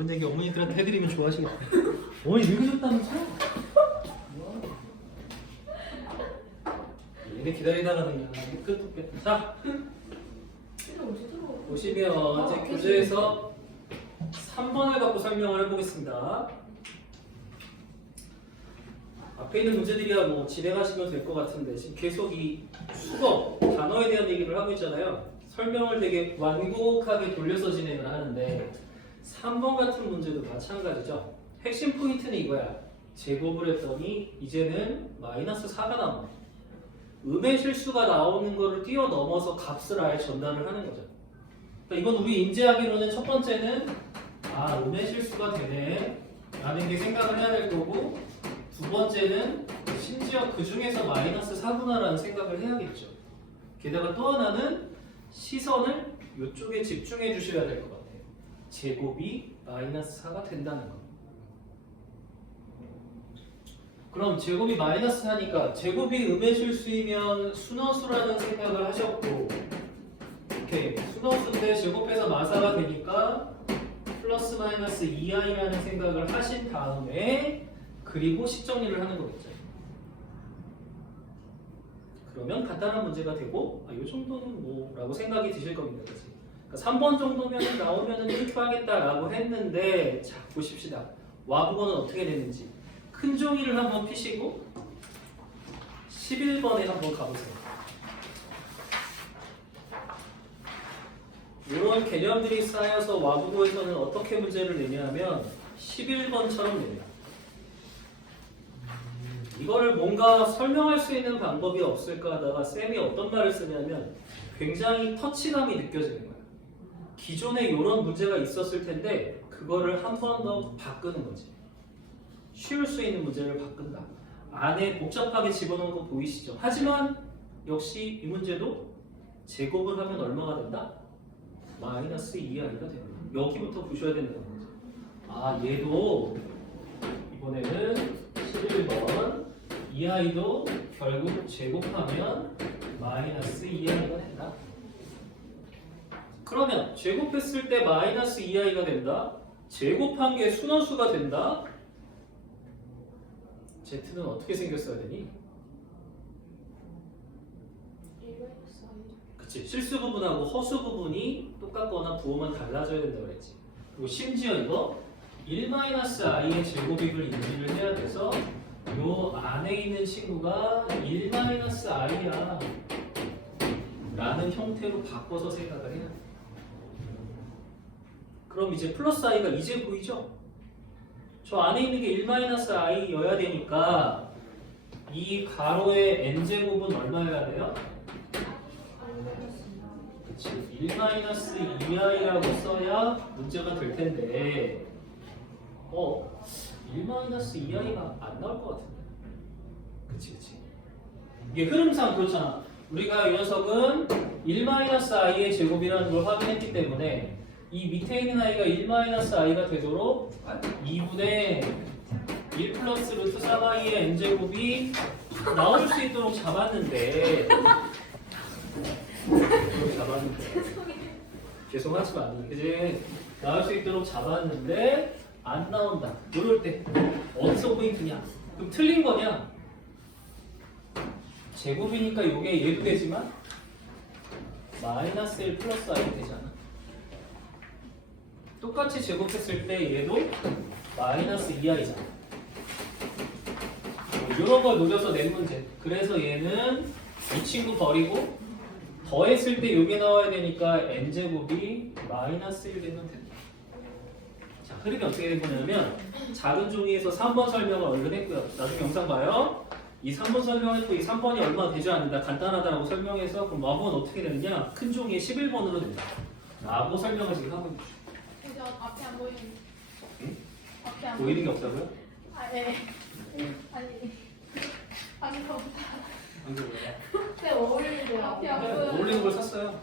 근데 이게 어머니들한테 해드리면 좋아하시겠다. 어머니 늙으셨다면서? 얘네 기다리다가는 그냥 끝도 없겠다. 자, 보시면 이제 교재에서 3번을 갖고 설명을 해보겠습니다. 앞에 있는 문제들이야 뭐 진행하시면 될 것 같은데 지금 계속 이 수거, 단어에 대한 얘기를 하고 있잖아요. 설명을 되게 완곡하게 돌려서 진행을 하는데 3번 같은 문제도 마찬가지죠. 핵심 포인트는 이거야. 제곱을 했더니 이제는 마이너스 4가 나온다. 음의 실수가 나오는 거를 뛰어넘어서 값을 아예 전달을 하는 거죠. 그러니까 이건 우리 인지하기로는 첫 번째는 음의 실수가 되네 라는 게 생각을 해야 될 거고, 두 번째는 심지어 그 중에서 마이너스 4구나 라는 생각을 해야겠죠. 게다가 또 하나는 시선을 이쪽에 집중해 주셔야 될 것 같아요. 제곱이 마이너스 4가 된다는 거. 그럼 제곱이 마이너스 4니까 제곱이 음의 실수이면 순허수라는 생각을 하셨고, 오케이, 순허수인데 제곱해서 마사가 되니까 플러스 마이너스 2i라는 생각을 하신 다음에 그리고 식정리를 하는 거겠죠. 그러면 간단한 문제가 되고 이 정도는 뭐라고 생각이 드실 겁니다. 그치? 그러니까 3번 정도면 나오면 이렇게 하겠다라고 했는데, 자 보십시다. 와부거는 어떻게 됐는지 큰 종이를 한번 피시고 11번에 한번 가보세요. 이런 개념들이 쌓여서 와부고에서는 어떻게 문제를 내냐면 11번처럼 내요. 이거를 뭔가 설명할 수 있는 방법이 없을까 하다가 쌤이 어떤 말을 쓰냐면 굉장히 터치감이 느껴지는 거예요. 기존에 이런 문제가 있었을 텐데 그거를 한 번 더 바꾸는 거지. 쉬울 수 있는 문제를 바꾼다. 안에 복잡하게 집어넣은 거 보이시죠? 하지만 역시 이 문제도 제곱을 하면 얼마가 된다? 마이너스 2i가 됩니다. 여기부터 보셔야 되는 거죠. 얘도 이번에는 11번 2i도 결국 제곱하면 마이너스 2i가 된다. 그러면 제곱했을 때 마이너스 2i가 된다. 제곱한 게 순원수가 된다. z는 어떻게 생겼어야 되니? 그치, 실수 부분하고 허수 부분이 똑같거나 부호만 달라져야 된다고 그랬지. 그리고 심지어 이거 1-i의 제곱입을 인지를 해야 돼서 요 안에 있는 친구가 1-i야 라는 형태로 바꿔서 생각을 해야 돼. 그럼 이제 플러스 i가 이제 보이죠? 저 안에 있는 게 1-i여야 되니까 이 가로의 n제곱은 얼마여야 돼요? 그치, 1-2i라고 써야 문제가 될 텐데 1-2i가 안 나올 것 같은데. 그치. 이게 흐름상 그렇잖아. 우리가 이 녀석은 1-i의 제곱이라는 걸 확인했기 때문에 이 밑에 있는 i가 1-i가 되도록 2분의 1 플러스 루트 3i의 n제곱이 나올 수 있도록 잡았는데 죄송하지만 이제 나올 수 있도록 잡았는데 안 나온다. 이럴 때 어디서 포인트냐? 그럼 틀린 거냐? 제곱이니까 이게 얘도 되지만 마이너스 1 플러스 i 되잖아. 똑같이 제곱했을 때 얘도 마이너스 2i잖아. 이런 걸 노려서 낸 문제. 그래서 얘는 이 친구 버리고 더했을 때 이게 나와야 되니까 n제곱이 마이너스 1 되면 된다. 자, 흐름이 어떻게 된 거냐면 작은 종이에서 3번 설명을 얼른 했고요. 나중에 영상 봐요. 이 3번 설명했고 이 3번이 얼마 되지 않는다. 간단하다라고 설명해서 그럼 와보면 어떻게 되느냐? 큰 종이에 11번으로 된다. 라고 설명을 지금 하고 있죠. 앞에 안 보이는. 응? 앞에 안 보이는 게 없다고요? 네. 아니 더 안경 뭐야? 네, 어울리는데요. 앞에 안 보여요. 어울리는 걸 샀어요.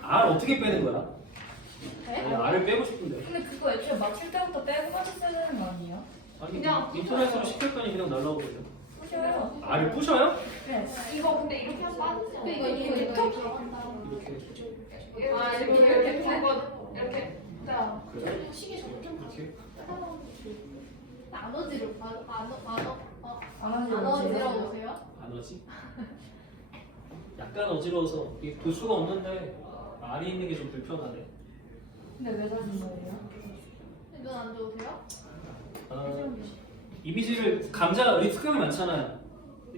R 어떻게 빼는 거야? 네? R을 빼고 싶은데. 근데 그거 애초에 맞출 때부터 빼고 맞췄어야 되는 거 아니에요? 아니 그냥 인터넷으로 시켰더니 그냥 날라오거든요. 부셔요. R을 부셔요? 네. 이거 근데 이렇게 하면 빠지지 않아요? 이렇게. 이렇게 두 번, 이렇게 자, 그래? 시계 점점 이렇게? 나눠지로 나눠지로 나눠지라고 보세요? 안 오지? 약간 어지러워서 이게 볼 수가 없는데 안에 있는 게 좀 불편하네. 근데 왜 사신 거예요? 눈안 좋으세요? 이미지를 감자 우리 특강이 많잖아요.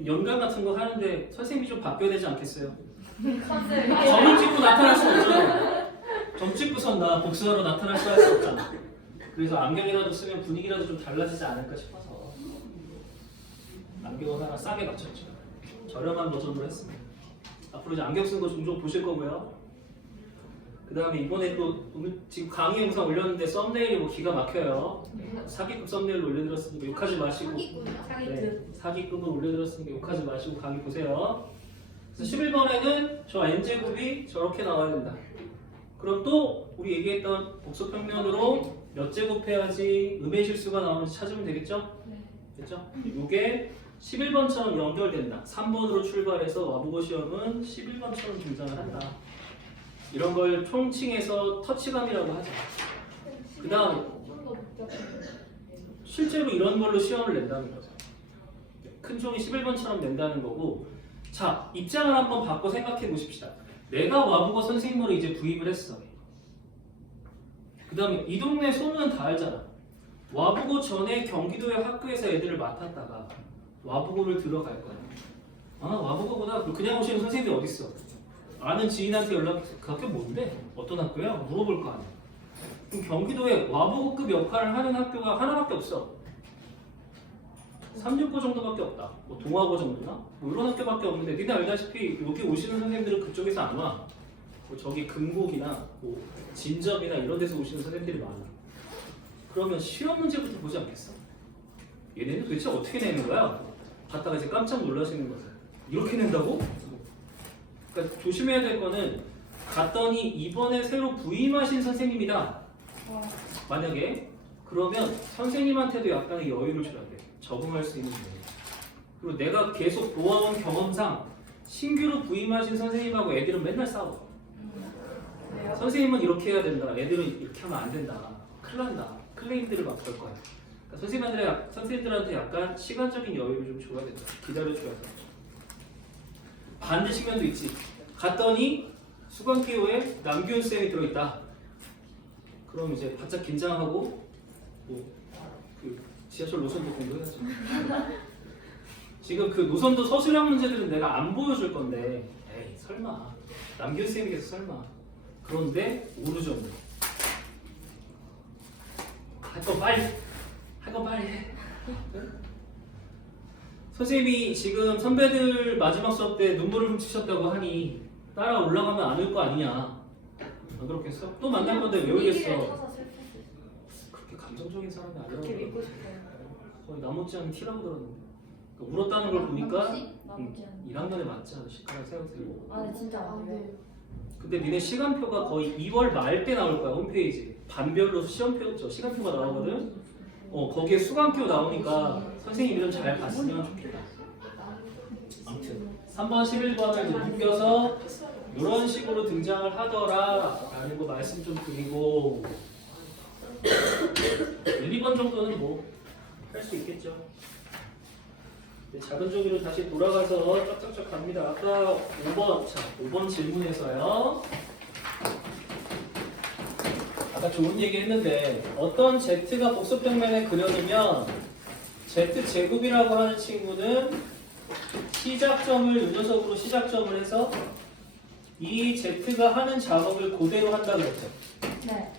연관 같은 거 하는데 선생님이 좀 바뀌어야 되지 않겠어요? 컨셉이 점을 찍고 나타날 수 없잖아. 점 찍고선 나 복수하러 나타날 수 없잖아. 그래서 안경이라도 쓰면 분위기라도 좀 달라지지 않을까 싶어서 안경을 하나 싸게 맞췄죠. 저렴한 버전으로 했습니다. 앞으로 이제 안경 쓰는 거 종종 보실 거고요. 그 다음에 이번에 또 오늘 지금 강의 영상 올렸는데 썸네일이 뭐 기가 막혀요. 사기급 썸네일로 올려드렸으니까 욕하지 마시고 사기꾼이요? 사기급. 사기급을 올려드렸으니까 욕하지 마시고 강의 보세요. 그래서 11번에는 저 n제곱이 저렇게 나와야 된다. 그럼 또 우리 얘기했던 복소평면으로 몇 제곱해야지 음의 실수가 나오는지 찾으면 되겠죠? 네. 됐죠? 이게 11번처럼 연결된다. 3번으로 출발해서 와보고 시험은 11번처럼 등장을 한다. 이런 걸 총칭해서 터치감이라고 하죠. 그 다음에 좀더 복잡해요. 실제로 이런 걸로 시험을 낸다는 거죠. 큰 종이 11번처럼 낸다는 거고. 자, 입장을 한번 바꿔 생각해 보십시다. 내가 와보고 선생님으로 이제 부입을 했어. 그 다음에 이 동네 소문은 다 알잖아. 와보고 전에 경기도의 학교에서 애들을 맡았다가 와보고를 들어갈 거야. 아, 와보고보다 그냥 오시는 선생님이 어딨어? 아는 지인한테 연락해서 그 학교 뭔데? 어떤 학교야? 물어볼 거 아니야. 그럼 경기도에 와보고급 역할을 하는 학교가 하나밖에 없어. 369 정도밖에 없다. 뭐 동아고 정도나? 뭐 이런 학교밖에 없는데 니네 알다시피 여기 오시는 선생님들은 그쪽에서 안 와. 뭐 저기 금곡이나 뭐 진접이나 이런 데서 오시는 선생님들이 많아. 그러면 시험 문제부터 보지 않겠어? 얘네는 도대체 어떻게 내는 거야? 갔다가 이제 깜짝 놀라시는 거죠. 이렇게 낸다고? 그러니까 조심해야 될 거는 갔더니 이번에 새로 부임하신 선생님이다. 만약에 그러면 선생님한테도 약간의 여유를 줘야 돼. 적응할 수 있는 여유. 그리고 내가 계속 보아온 경험상 신규로 부임하신 선생님하고 애들은 맨날 싸워. 왜요? 선생님은 이렇게 해야 된다. 애들은 이렇게 하면 안 된다. 큰일 난다. 클레임들을 막 걸 거야. 그러니까 선생님들한테 약간 시간적인 여유를 좀 줘야 된다. 기다려줘야 돼. 반대 측면도 있지. 갔더니 수강기호에 남규현 쌤이 들어있다. 그럼 이제 바짝 긴장하고 그 지하철 노선도 공부해야죠. 지금 그 노선도 서술형 문제들은 내가 안 보여줄 건데 에이 설마 남규현 쌤이겠어 설마. 그런데 오르죠. 할 건 빨리 해. 선생님이 지금 선배들 마지막 수업 때 눈물을 훔치셨다고 하니 따라 올라가면 안 올 거 아니냐. 안 그렇겠어? 또 만날 건데 왜 분위기를 울겠어? 타서 슬플 수 있어요. 그렇게 감정적인 사람이 그렇게 아니라고. 믿고 싶어요. 거의 나머지 않은 티라고 들었는데. 그러니까 울었다는 걸 보니까 나머지 않은. 1학년에 맞지 않으실까 생각해요. 아, 네, 진짜 안 돼요. 근데 니네 시간표가 거의 2월 말 때 나올 거야 홈페이지. 반별로 시험표, 시간표가 나오거든. 거기에 수강표 나오니까 선생님이 좀 잘 봤으면 좋겠다. 아무튼 3번, 11번을 이제 묶여서 이런 식으로 등장을 하더라 라는 거 말씀 좀 드리고 1, 2번 정도는 뭐 할 수 있겠죠. 작은 종이로 다시 돌아가서 쫙쫙쫙 갑니다. 아까 5번, 자 5번 질문에서요. 아까 좋은 얘기 했는데 어떤 z가 복소평면에 그려두면 z제곱이라고 하는 친구는 시작점을 이 녀석으로 시작점을 해서 이 z가 하는 작업을 그대로 한다고 했죠. 네.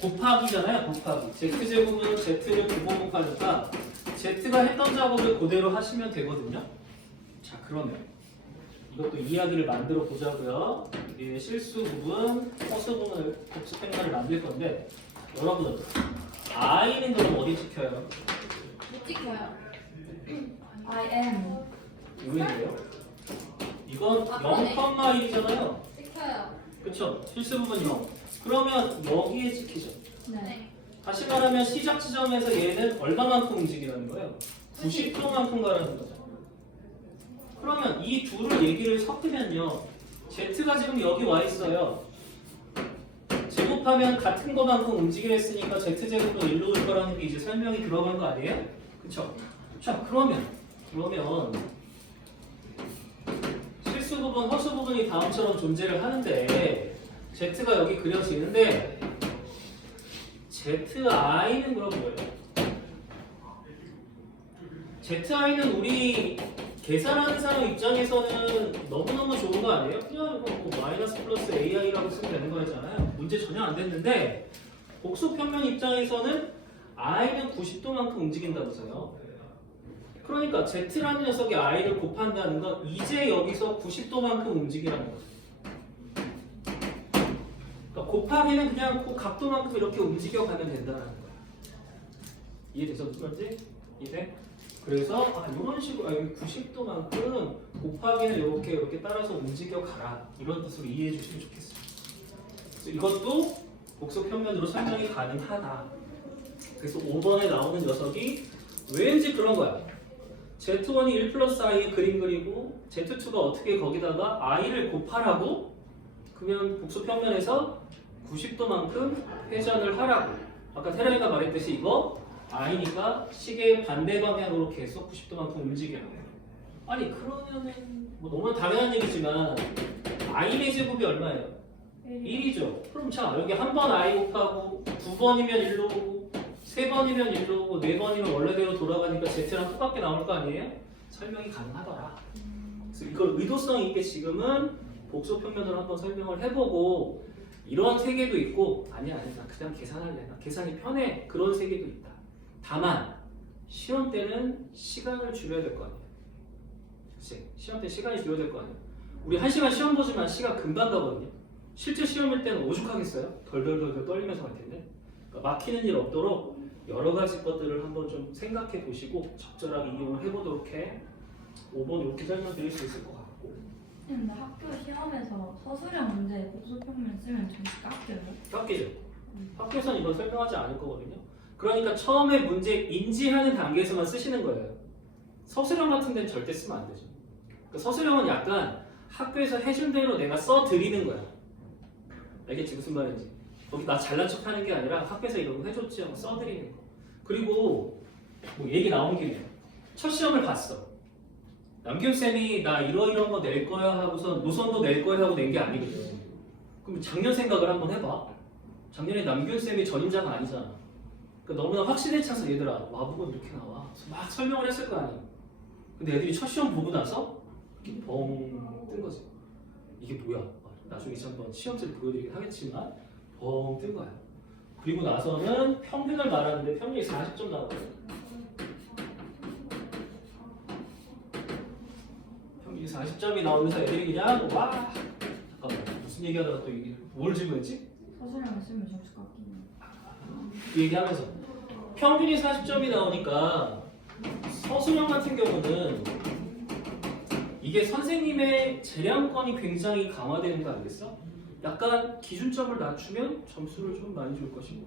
곱하기잖아요. 곱하기. z제곱은 z를 곱하니까 z가 했던 작업을 그대로 하시면 되거든요. 자 그러면 이것도 이야기를 만들어 보자고요. 이게 실수 부분, 허수 부분을 복수평면을 만들 건데 여러분 i는 그럼 어디 찍혀요? 못 찍혀요. I am. 의외예요. 이건 0,1이잖아요. 찍혀요. 그렇죠? 실수 부분 0. 그러면 여기에 찍히죠. 네. 다시 말하면 시작 지점에서 얘는 얼마만큼 움직이라는 거예요? 90도만큼 가라는 거죠. 그러면 이 둘을 얘기를 섞으면요. Z가 지금 여기 와 있어요. 제곱 곱하면 같은 거만큼 움직여 했으니까 Z제곱도 1로 올 거라는 게 이제 설명이 들어간 거 아니에요? 그쵸? 자, 그러면 실수 부분, 허수 부분이 다음처럼 존재를 하는데 Z가 여기 그려지는데 ZI는 그럼 뭐예요? ZI는 우리 계산하는 사람 입장에서는 너무너무 좋은 거 아니에요? 그냥 이거 뭐 마이너스 플러스 AI라고 쓰면 되는 거잖아요. 문제 전혀 안 됐는데 복수평면 입장에서는 I는 90도만큼 움직인다면서요. 그러니까 Z라는 녀석이 I를 곱한다는 건 이제 여기서 90도만큼 움직이라는 거죠. 그러니까 곱하기는 그냥 그 각도만큼 이렇게 움직여가면 된다는 거예요. 이해돼서 무슨 말인지? 이해? 그래서 이런 식으로 여기 90도만큼 곱하기는 이렇게 따라서 움직여가라 이런 뜻으로 이해해 주시면 좋겠어요. 그래서 이것도 복수평면으로 설명이 가능하다. 그래서 5번에 나오는 녀석이 왠지 그런 거야. Z1이 1 플러스 I의 그림 그리고 Z2가 어떻게 거기다가 I를 곱하라고? 그러면 복수평면에서 90도만큼 회전을 하라고. 아까 태란이가 말했듯이 이거 I니까 시계의 반대 방향으로 계속 90도만큼 움직여요. 아니 그러면은 뭐 너무 당연한 얘기지만 I의 제곱이 얼마예요? 1이죠. 그럼 자 여기 한 번 I 곱하고 2번이면 1로 오고 3번이면 1로 오고 4번이면 원래대로 돌아가니까 Z랑 똑같게 나올 거 아니에요? 설명이 가능하더라. 그래서 이걸 의도성 있게 지금은 복수평면으로 한번 설명을 해보고 이런 세계도 있고 아니야 나 그냥 계산할래. 나 계산이 편해. 그런 세계도 있다. 다만 시험 때는 시간을 줄여야 될 거 아니에요. 그치? 시험 때 시간이 줄여야 될 거 아니에요. 우리 1시간 시험 보지만 시간 금방 가거든요. 실제 시험일 때는 오죽하겠어요? 덜덜덜 떨리면서 갈 텐데. 그러니까 막히는 일 없도록 여러 가지 것들을 한번 좀 생각해 보시고 적절하게 이용을 해보도록 해. 5번 이렇게 설명드릴 수 있을 것 같고. 근데 학교 시험에서 서술형 문제 복수평면 쓰면 점수 깎여요? 깎이죠. 학교에서는 이건 설명하지 않을 거거든요. 그러니까 처음에 문제 인지하는 단계에서만 쓰시는 거예요. 서술형 같은 데는 절대 쓰면 안 되죠. 그러니까 서술형은 약간 학교에서 해준 대로 내가 써드리는 거야. 알겠지? 무슨 말인지. 거기 나 잘난 척 하는 게 아니라 학교에서 이런 거 해줬지 하고 써드리는 거. 그리고 뭐 얘기 나온 김에 첫 시험을 봤어. 남균쌤이 나 이런 거 낼 거야 하고서 노선도 낼 거야 하고 낸 게 아니거든. 그럼 작년 생각을 한번 해봐. 작년에 남균쌤이 전임자가 아니잖아. 그러니까 너무나 확신에 차서 얘들아 와보고 이렇게 나와. 그래서 막 설명을 했을 거 아니야. 근데 애들이 첫 시험 보고 나서 이렇게 벙 뜬 거지. 이게 뭐야? 나중에 한번 시험지를 보여드리긴 하겠지만 벙 뜬 거야. 그리고 나서는 평균을 말하는데 평균이 40점 나왔거든. 평균이 40점이 나오면서 애들이 그냥 와 잠깐만 무슨 얘기하다가 또 이게 뭘 질문했지? 서술형을 쓰면 점수 깎이네. 그 얘기하면서 평균이 40점이 나오니까 서술형 같은 경우는 이게 선생님의 재량권이 굉장히 강화되는 거 아니겠어? 약간 기준점을 낮추면 점수를 좀 많이 줄 것이고,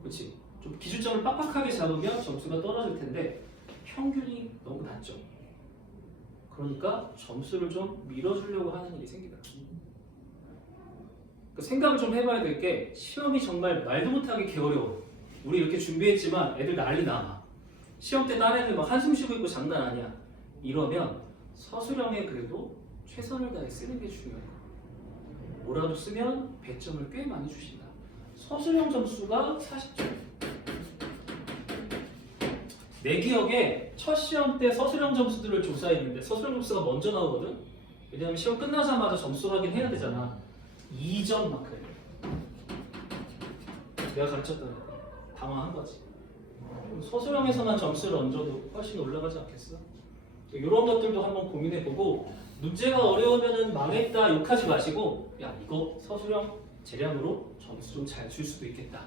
그렇지? 좀 기준점을 빡빡하게 잡으면 점수가 떨어질 텐데 평균이 너무 낮죠. 그러니까 점수를 좀 밀어주려고 하는 일이 생기더라. 그 생각을 좀 해봐야 될 게 시험이 정말 말도 못하게 개어려워. 우리 이렇게 준비했지만 애들 난리 나. 시험 때 딴 애들 막 한숨 쉬고 있고 장난 아니야. 이러면 서술형에 그래도 최선을 다해 쓰는 게 중요해. 뭐라도 쓰면 100점을 꽤 많이 주신다. 서술형 점수가 40점. 내 기억에 첫 시험 때 서술형 점수들을 조사했는데 서술형 점수가 먼저 나오거든. 왜냐면 시험 끝나자마자 점수 확인해야 되잖아. 2점 막 그래. 내가 가르쳤던 애 당황한 거지. 서술형에서만 점수를 얹어도 훨씬 올라가지 않겠어? 이런 것들도 한번 고민해보고 문제가 어려우면 망했다 욕하지 마시고 야 이거 서술형 재량으로 점수 좀 잘 줄 수도 있겠다.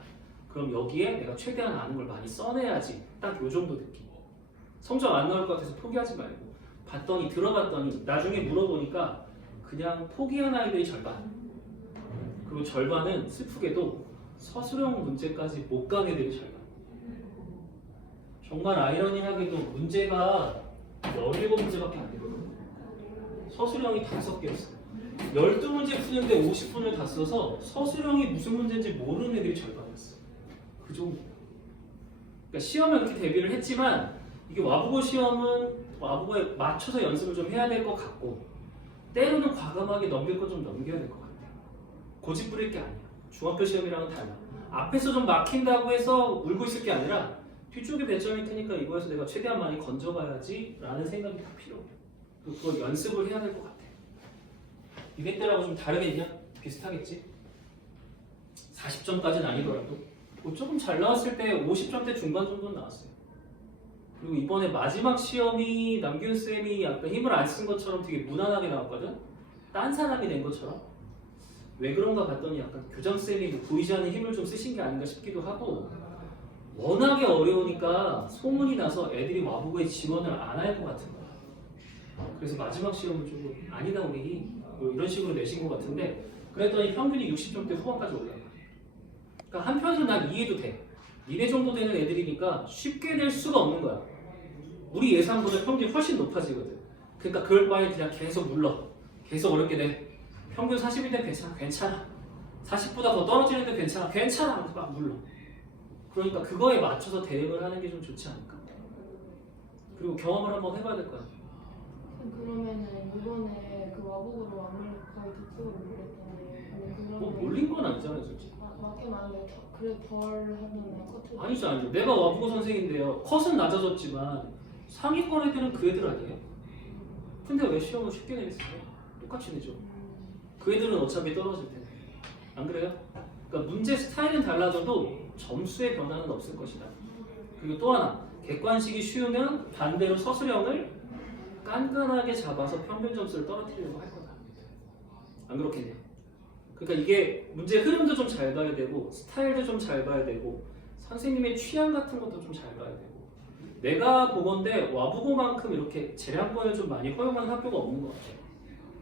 그럼 여기에 내가 최대한 아는 걸 많이 써내야지. 딱 요 정도 느낌. 성적 안 나올 것 같아서 포기하지 말고 봤더니 들어봤더니 나중에 물어보니까 그냥 포기한 아이들이 절반. 그리고 절반은 슬프게도 서술형 문제까지 못 간 애들이 절반. 정말 아이러니하게도 문제가 17문제밖에 안 되거든요. 서술형이 5개였어요. 12문제 푸는데 50분을 다 써서 서술형이 무슨 문제인지 모르는 애들이 절반이었어. 그 정도. 그러니까 시험에 그렇게 대비를 했지만 이게 와보고 시험은 와보고에 맞춰서 연습을 좀 해야 될 것 같고 때로는 과감하게 넘길 거 좀 넘겨야 될 것 같아요. 고집 부릴 게 아니야. 중학교 시험이랑은 달라. 앞에서 좀 막힌다고 해서 울고 있을 게 아니라 뒤쪽에 배점이 크니까 이거에서 내가 최대한 많이 건져가야지 라는 생각이 다 필요해. 그걸 연습을 해야 될 것 같아. 이게 때라고 좀 다르겠냐? 비슷하겠지? 40점까지는 아니더라도 뭐 조금 잘 나왔을 때 50점대 중반 정도는 나왔어요. 그리고 이번에 마지막 시험이 남기훈 쌤이 약간 힘을 안 쓴 것처럼 되게 무난하게 나왔거든? 딴 사람이 낸 것처럼. 왜 그런가 봤더니 약간 교장 쌤이 보이지 않는 힘을 좀 쓰신 게 아닌가 싶기도 하고 워낙에 어려우니까 소문이 나서 애들이 와보고에 지원을 안 할 것 같은 거야. 그래서 마지막 시험은 조금 아니다 우리 뭐 이런 식으로 내신 것 같은데 그랬더니 평균이 60점대 후반까지 올라가. 그러니까 한편으로 난 이해도 돼. 니네 정도 되는 애들이니까 쉽게 낼 수가 없는 거야. 우리 예상보다 평균이 훨씬 높아지거든. 그러니까 그럴 바에 그냥 계속 물러. 계속 어렵게 내. 평균 40인데 괜찮아. 괜찮아. 40보다 더 떨어지는데 괜찮아. 괜찮아. 하면서 막 물러. 그러니까 그거에 맞춰서 대응을 하는 게 좀 좋지 않을까. 그리고 경험을 한번 해봐야 될 거야. 그러면은 이번에 그 와보고로 완벽하게 독서를 못했잖아요. 뭐 몰린 건 아니잖아요 솔직히. 맞긴 한데 그래 덜 하면 커트. 아니죠. 내가 와보고 선생인데요. 컷은 낮아졌지만 상위권 애들은 그 애들 아니에요? 근데 왜 시험을 쉽게 내겠어요? 똑같이 내죠. 그 애들은 어차피 떨어질 텐데. 안 그래요? 그러니까 문제 스타일은 달라져도 점수의 변화는 없을 것이다. 그리고 또 하나, 객관식이 쉬우면 반대로 서술형을 깐깐하게 잡아서 평균 점수를 떨어뜨리려고 할 거다. 안 그렇겠네요. 그러니까 이게 문제 흐름도 좀 잘 봐야 되고 스타일도 좀 잘 봐야 되고 선생님의 취향 같은 것도 좀 잘 봐야 되고 내가 보건대 와보고만큼 이렇게 재량권을 좀 많이 허용하는 학교가 없는 것 같아요.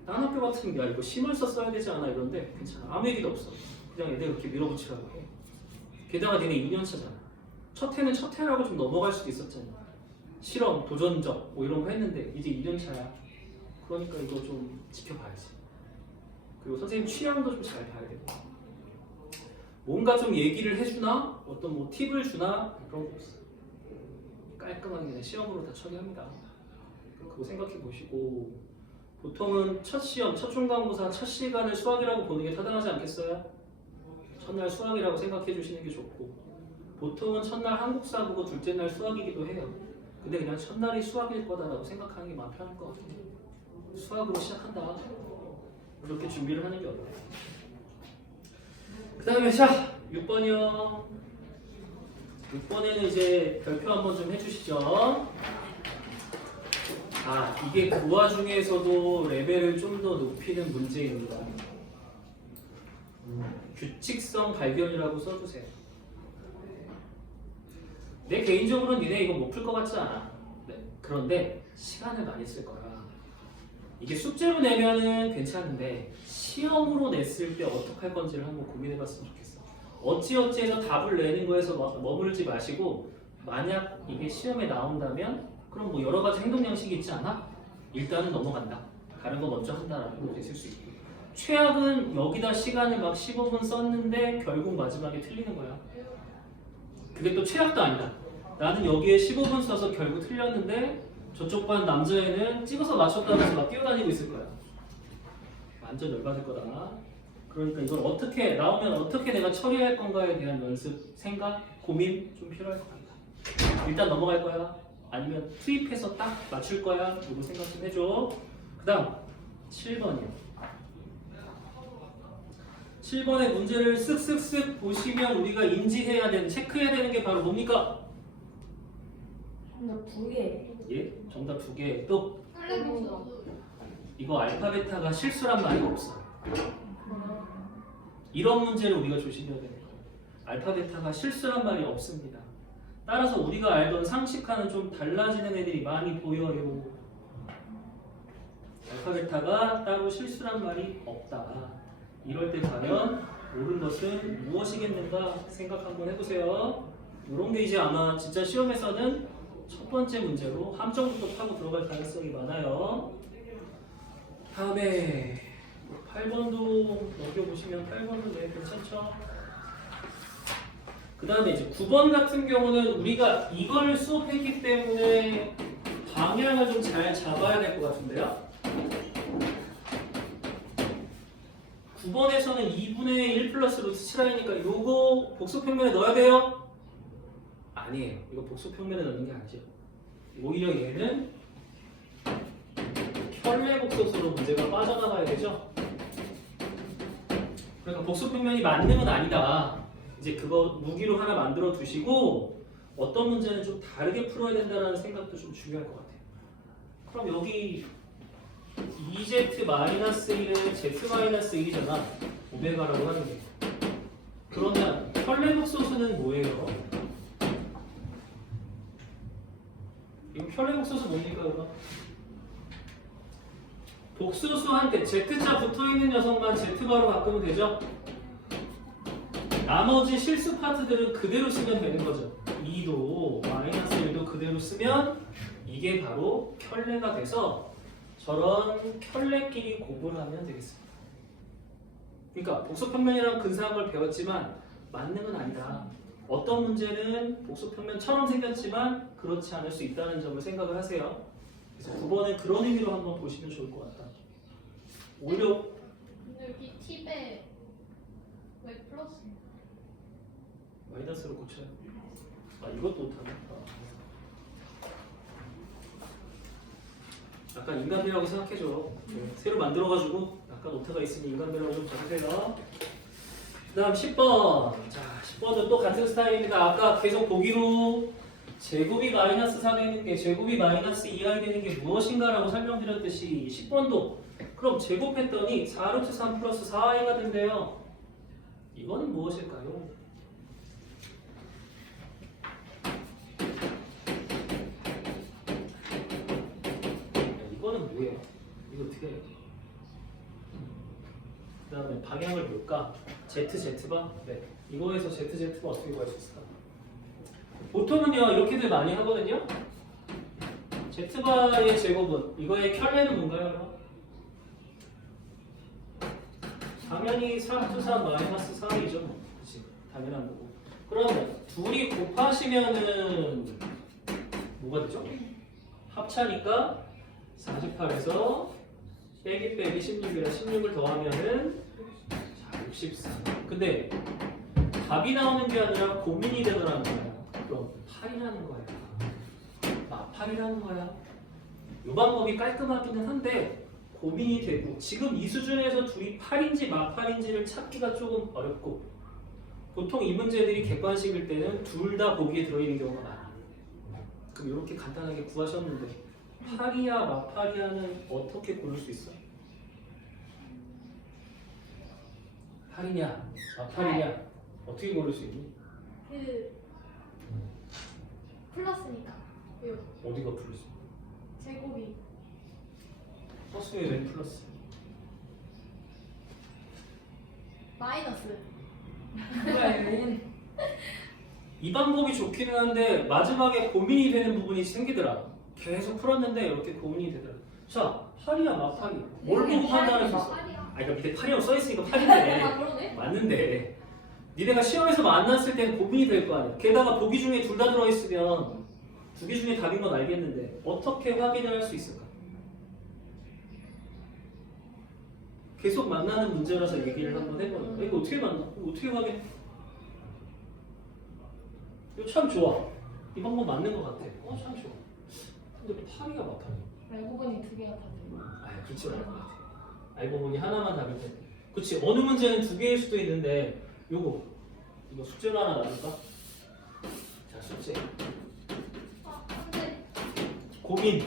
다른 학교 같은 게 이거 심을서 써야 되지 않아 이런데 괜찮아. 아무 얘기도 없어. 그냥 애들 그렇게 밀어붙이라고 해. 게다가 니네 2년 차잖아. 첫 해는 첫 해라고 좀 넘어갈 수도 있었잖아. 실험, 도전적 뭐 이런 거 했는데 이제 2년 차야. 그러니까 이거 좀 지켜봐야지. 그리고 선생님 취향도 좀 잘 봐야 되고 뭔가 좀 얘기를 해주나 어떤 뭐 팁을 주나 그런 거 없어. 깔끔하게 그냥 시험으로 다 처리합니다. 그거 생각해 보시고 보통은 첫 시험, 첫 중간고사, 첫 시간을 수학이라고 보는 게 타당하지 않겠어요? 첫날 수학이라고 생각해 주시는 게 좋고 보통은 첫날 한국사 보고 둘째 날 수학이기도 해요. 근데 그냥 첫날이 수학일 거다라고 생각하는 게 마음 편할 것 같아요. 수학으로 시작한다. 그렇게 준비를 하는 게 어때요? 그 다음에 자 6번이요. 6번에는 이제 별표 한번 좀 해주시죠. 아 이게 그 와중에서도 레벨을 좀 더 높이는 문제입니다. 규칙성 발견이라고 써주세요. 내 개인적으로는 니네 이거 못 풀 것 같지 않아. 네. 그런데 시간을 많이 쓸 거야. 이게 숙제로 내면은 괜찮은데 시험으로 냈을 때 어떻게 할 건지를 한번 고민해봤으면 좋겠어. 어찌어찌해서 답을 내는 거에서 머물지 마시고 만약 이게 시험에 나온다면 그럼 뭐 여러 가지 행동 양식이 있지 않아? 일단은 넘어간다. 다른 거 먼저 한다라는 것도 있을 수 있고 최악은 여기다 시간을 막 15분 썼는데 결국 마지막에 틀리는 거야. 그게 또 최악도 아니다. 나는 여기에 15분 써서 결국 틀렸는데 저쪽 반 남자애는 찍어서 맞췄다면서 막 뛰어다니고 있을 거야. 완전 열받을 거다. 그러니까 이걸 어떻게 나오면 어떻게 내가 처리할 건가에 대한 연습, 생각, 고민 좀 필요할 것 같다. 일단 넘어갈 거야? 아니면 투입해서 딱 맞출 거야? 이거 생각 좀 해줘. 그 다음 7번이요. 7번의 문제를 쓱쓱쓱 보시면 우리가 인지해야 되는, 체크해야 되는 게 바로 뭡니까? 정답 2개. 예? 정답 2개. 또 플래그도 이거 알파 베타가 실수란 말이 없어. 이런 문제를 우리가 조심해야 되는 거예요. 알파 베타가 실수란 말이 없습니다. 따라서 우리가 알던 상식과는 좀 달라지는 애들이 많이 보여요. 알파 베타가 따로 실수란 말이 없다. 이럴 때 과연 옳은 것은 무엇이겠는가 생각 한번 해보세요. 이런 게 이제 아마 진짜 시험에서는 첫 번째 문제로 함정부터 파고 들어갈 가능성이 많아요. 다음에 8번도 넘겨보시면 8번도 네, 괜찮죠? 그 다음에 이제 9번 같은 경우는 우리가 이걸 수업했기 때문에 방향을 좀 잘 잡아야 될 것 같은데요. 9번에서는 2분의 1 플러스 루트 7i니까 요거 복수평면에 넣어야 돼요? 아니에요. 이거 복수평면에 넣는 게 아니죠. 오히려 얘는 켤레복소수로 문제가 빠져나가야 되죠. 그러니까 복수평면이 만능은 아니다. 이제 그거 무기로 하나 만들어 두시고 어떤 문제는 좀 다르게 풀어야 된다는 생각도 좀 중요할 것 같아요. 그럼 여기 2z-1을 z-1이잖아. 오메가라고 하는 게. 그러면 켤레복소수는 뭐예요? 이거 켤레복소수 뭡니까 그럼? 복수수한테 z자 붙어있는 녀석만 z바로 바꾸면 되죠? 나머지 실수 파트들은 그대로 쓰면 되는 거죠. 2도 마이너스 1도 그대로 쓰면 이게 바로 켤레가 돼서 저런 켤레끼리 곱을 하면 되겠습니다. 그러니까 복수평면이라는 근사한 걸 배웠지만 만능은 아니다. 어떤 문제는 복수평면처럼 생겼지만 그렇지 않을 수 있다는 점을 생각을 하세요. 그래서 9번은 그런 의미로 한번 보시면 좋을 것 같다. 오히려 근데 여기 팁에 왜 플러스? 마이너스로 고쳐요. 아 이것도 못하네. 약간 인간비라고 생각해줘. 새로 만들어가지고 약간 오타가 있으니 인간비라고 좀 봐주세요. 그 다음 10번. 자 10번은 또 같은 스타일입니다. 아까 계속 보기로 제곱이 마이너스 4 되는 게 제곱이 마이너스 2i 되는 게 무엇인가라고 설명드렸듯이 10번도 그럼 제곱했더니 4루트 3 플러스 4i가 된대요. 이거는 무엇일까요? 이거는 뭐예요? 이거 어떻게 해요? 그 다음에 방향을 볼까? ZZ바? 네. 이거에서 ZZ가 어떻게 구할 수 있을까? 보통은요 이렇게들 많이 하거든요. Z바의 제곱은 이거의 켤레는 뭔가요? 당연히 4루트 3 마이너스 4이죠. 그치? 당연한 거고. 그러면 둘이 곱하시면은 뭐가 되죠? 합차니까 48에서 빼기 16이라 16을 더하면은 64. 근데 답이 나오는 게 아니라 고민이 되더라는 거야. 그럼 8이라는 거야. 아, 8이라는 거야. 이 방법이 깔끔하기는 한데 고민이 되고 지금 이 수준에서 둘이 8인지 마8인지를 찾기가 조금 어렵고 보통 이 문제들이 객관식일 때는 둘 다 보기에 들어있는 경우가 많아. 그럼 이렇게 간단하게 구하셨는데 8이야 마8이야는 어떻게 고를 수 있어? 8이냐 마8이냐 어떻게 고를 수 있니? 그 플러스니까. 왜요? 어디가 플러스? 제곱이. 허수의 왜 플러스? 마이너스. 이 방법이 좋기는 한데 마지막에 고민이 되는 부분이 생기더라. 계속 풀었는데 이렇게 고민이 되더라. 자, 8이야 마8이야 뭘 보고 판단할 수 있어? 팔이야. 아니 그러니까 밑에 8이라고 써있으니까 아 8인데 그러네. 맞는데 니네가 시험에서 만났을 땐 고민이 될 거 아니야. 게다가 보기 중에 둘 다 들어있으면 두 개 중에 답인 건 알겠는데 어떻게 확인을 할 수 있을까? 계속 만나는 문제라서 얘기를 한번 해보는 거야. 이거 어떻게 만나? 이거 어떻게 확인해? 이거 참 좋아. 이 방법 맞는 것 같아. 참 좋아. 근데 8이가 마8이야. 알고 보니 두 개가 다 돼. 아, 그렇지 않을 것 같아. 알고 보니 하나만 답일 텐데. 그렇지. 어느 문제는 두 개일 수도 있는데 이거 숙제로 하나 놔둘까? 자, 숙제. 안돼. 고민.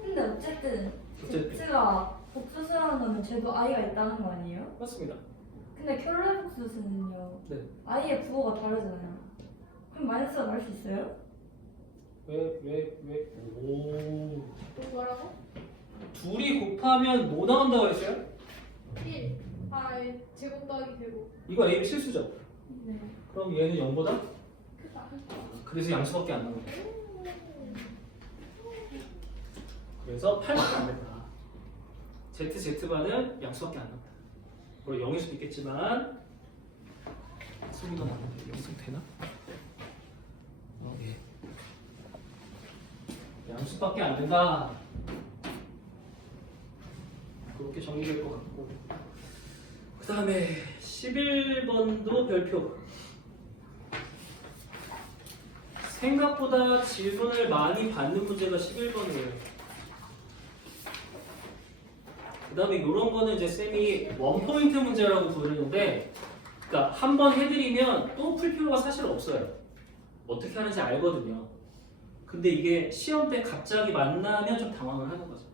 근데 어쨌든 어쨌든. Z가 복수수라는 거는 쟤도 i가 있다는 거 아니에요? 맞습니다. 근데 켤레 복수수는요 네. i의 부호가 다르잖아요. 그럼 마이너스가 나올 수 있어요? 왜? 오. 또 뭐라고? 둘이 곱하면 뭐 나온다고 했어요? 1. 제곱 더하기 제곱. 이거 A, B 실수죠? 네. 그럼 얘는 0보다? 크다. 그래서 양수밖에 안 나오네. 그래서 8밖에 안 된다. ZZ바는 양수밖에 안 나온다. 물론 0일 수도 있겠지만 소리가 나는데 영상 되나? 예. 양수밖에 안 된다. 그렇게 정리될 것 같고 그 다음에 11번도 별표. 생각보다 질문을 많이 받는 문제가 11번이에요. 그 다음에 이런 거는 이제 쌤이 원포인트 문제라고 부르는데, 그러니까 한 번 해드리면 또 풀 필요가 사실 없어요. 어떻게 하는지 알거든요. 근데 이게 시험 때 갑자기 만나면 좀 당황을 하는 거죠.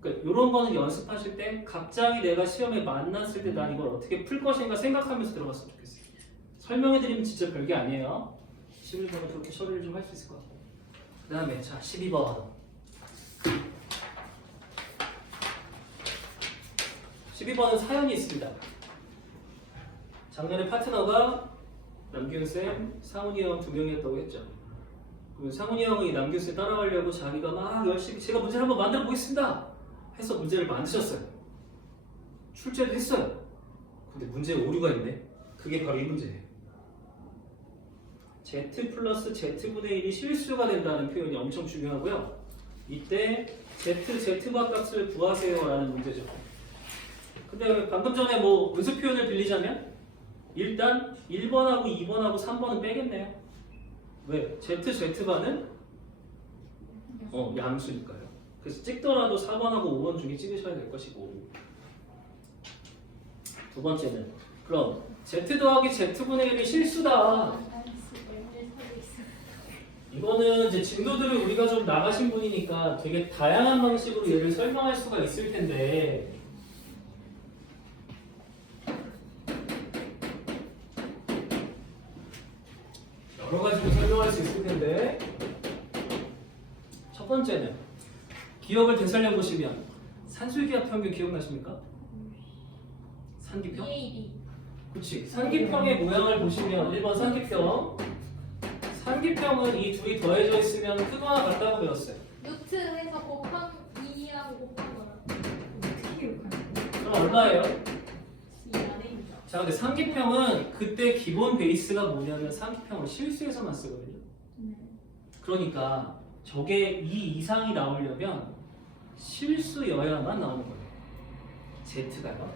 그러니까 이런 거는 연습하실 때 갑자기 내가 시험에 만났을 때 난 이걸 어떻게 풀 것인가 생각하면서 들어갔으면 좋겠어요. 설명해드리면 진짜 별게 아니에요. 11번은 그렇게 처리를 좀 할 수 있을 것 같고. 그 다음에 자 12번 12번은 사연이 있습니다. 작년에 파트너가 남균쌤, 상훈이 형 두 명이었다고 했죠. 그러면 상훈이 형이 남균쌤 따라가려고 자기가 막 열심히 제가 문제를 한번 만들어 보겠습니다 해서 문제를 만드셨어요. 출제도 했어요. 근데 문제에 오류가 있네. 그게 바로 이 문제예요. Z 플러스 Z분의 1이 실수가 된다는 표현이 엄청 중요하고요. 이때 Z바 값을 구하세요 라는 문제죠. 근데 방금 전에 뭐 은수 표현을 빌리자면 일단 1번하고 2번하고 3번은 빼겠네요. 왜? Z바는 양수니까요. 그래서 찍더라도 4번하고 5번 중에 찍으셔야 될 것이고, 두 번째는 그럼 Z 더하기 Z분의 1이 실수다. 이거는 이제 진도들을 우리가 좀 나가신 분이니까 되게 다양한 방식으로 얘를 설명할 수가 있을 텐데, 여러 가지로 설명할 수 있을 텐데, 첫 번째는 기억을 되살려 보시면 산술기압 평균 기억나십니까? 산기평? 그렇지. 산기평의 모양을 보시면 1번 산기평. 산기평은 이 둘이 더해져 있으면 크거나 같다고 배웠어요. 루트 해서 곱한 2하고 곱한 거랑 어떻게 기억하냐? 그럼 얼마예요? 2 안에 자, 근데 상기평은 그때 기본 베이스가 뭐냐면 상기평을 실수해서만 쓰거든요. 그러니까 저게 2 이상이 나오려면 실수여야만 나오는 거예요. Z가요.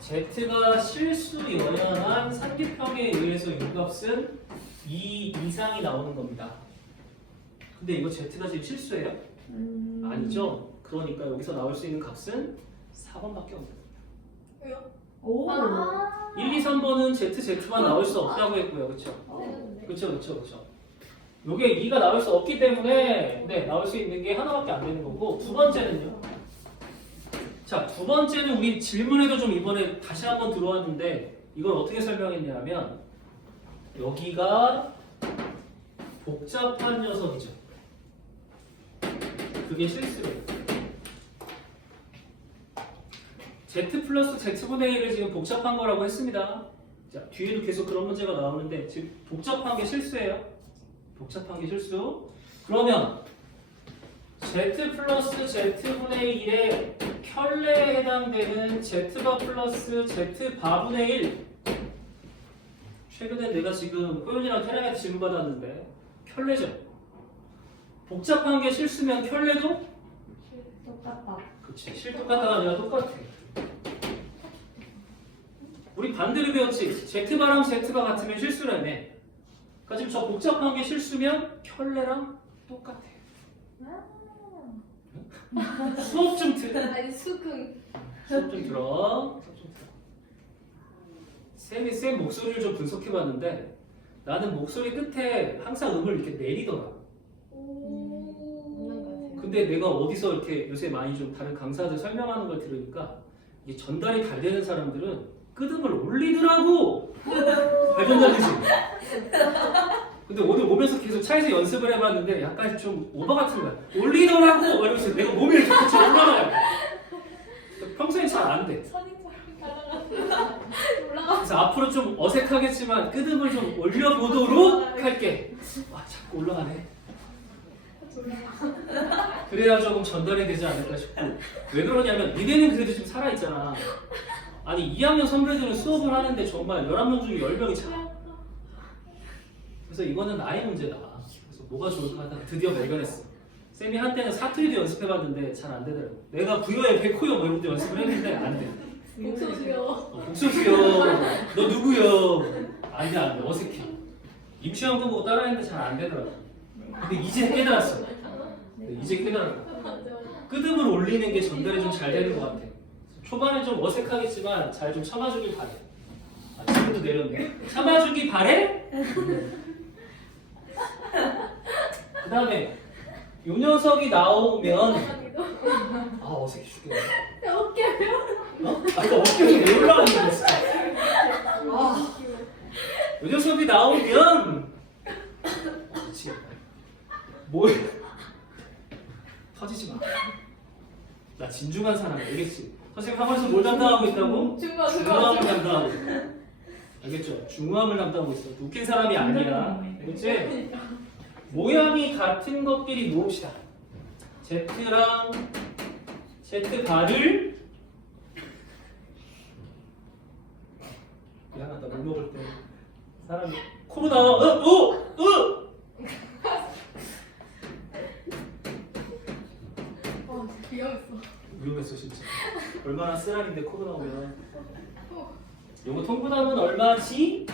Z가 실수여야만 상기평에 의해서 유값은 2 이상이 나오는 겁니다. 근데 이거 Z가 지금 실수예요? 아니죠. 그러니까 여기서 나올 수 있는 값은 4번밖에 없는 거예요. 왜요? 오. 1, 2, 3번은 Z만 나올 수 없다고 했고요. 그렇죠? 되는데. 그렇죠. 요게 2가 나올 수 없기 때문에 나올 수 있는 게 하나밖에 안 되는 거고, 두 번째는요. 자, 두 번째는 우리 질문에도 좀 이번에 다시 한번 들어왔는데 이걸 어떻게 설명했냐면 여기가 복잡한 녀석이죠. 그게 실수예요. Z 플러스 Z분의 1을 지금 복잡한 거라고 했습니다. 자, 뒤에도 계속 그런 문제가 나오는데 지금 복잡한 게 실수예요. 복잡한 게 실수. 그러면 Z 플러스 Z분의 1의 켤레에 해당되는 Z바 플러스 Z바분의 1. 최근에 내가 지금 호연이랑 태랑한테 질문 받았는데 켤레죠. 복잡한 게 실수면 켤레도 똑같다. 그치. 실똑같다가 아니라 똑같아. 우리 반대로 배웠지. Z바랑 Z가 같으면 실수라며. 그러니까 지금 저 복잡한 게 실수면 켤레랑 똑같아. 수업 좀 들어. 아니 수긍. 수업 좀 들어. 쌤 목소리를 좀 분석해봤는데 나는 목소리 끝에 항상 음을 이렇게 내리더라. 근데 내가 어디서 이렇게 요새 많이 좀 다른 강사들 설명하는 걸 들으니까 이게 전달이 잘 되는 사람들은 끄듬을 올리더라고. 발전 잘되지. 근데 오늘 오면서 계속 차에서 연습을 해봤는데 약간 좀 오버 같은 거야. 올리더라고. 이러면서 내가 몸이 이렇게 같이 올라가요. 평소엔 잘 안 돼. 올라가. 그래서 앞으로 좀 어색하겠지만 끄듬을 좀 올려보도록 할게. 와, 자꾸 올라가네. 그래야 조금 전달이 되지 않을까 싶고 왜 그러냐면 니네는 그래도 좀 살아있잖아. 아니 2학년 선배들은 수업을 하는데 정말 11명 중에 10명이 자. 그래서 이거는 나의 문제다. 그래서 뭐가 좋을까 하다가 드디어 발견했어. 쌤이 한때는 사투리도 연습해봤는데 잘 안 되더라고. 내가 부여에 백호요 뭐 이런 데 연습을 했는데 안 돼. 목소리요. 복수수요. 너 누구요? 안 돼, 안 돼. 어색해. 임시완도 보고 따라했는데 잘 안 되더라고. 근데 이제 깨달았어. 이제 깨달았어. 끄듬을 올리는 게 전달이 좀 잘 되는 것 같아. 초반에 좀 어색하겠지만 잘 좀 참아주길 바래. 아, 지금도 내렸네. 참아주길 바래? 그 다음에 요 녀석이 나오면 아 어색해 죽겠네. 어깨요? 어? 아까 어깨에 왜 올라가는 거야 진짜. 아, 요 녀석이 나오면 그렇지. 뭘 터지지 마. 나 진중한 사람 알겠지? 선생님 학원에서 뭘 담당하고 있다고? 중후함을 담당하고 있다. 알겠죠? 중후함을 담당하고 있어. 웃긴 사람이 아니야. 알겠지? 모양이 같은 것끼리 모읍시다. Z랑 Z바를 미안하다 물 먹을 때 사람이 코로 나와 위험했어. 위험했어 진짜. 얼마나 쓰라린데 코로 나오면. 요거 통분함은 얼마지?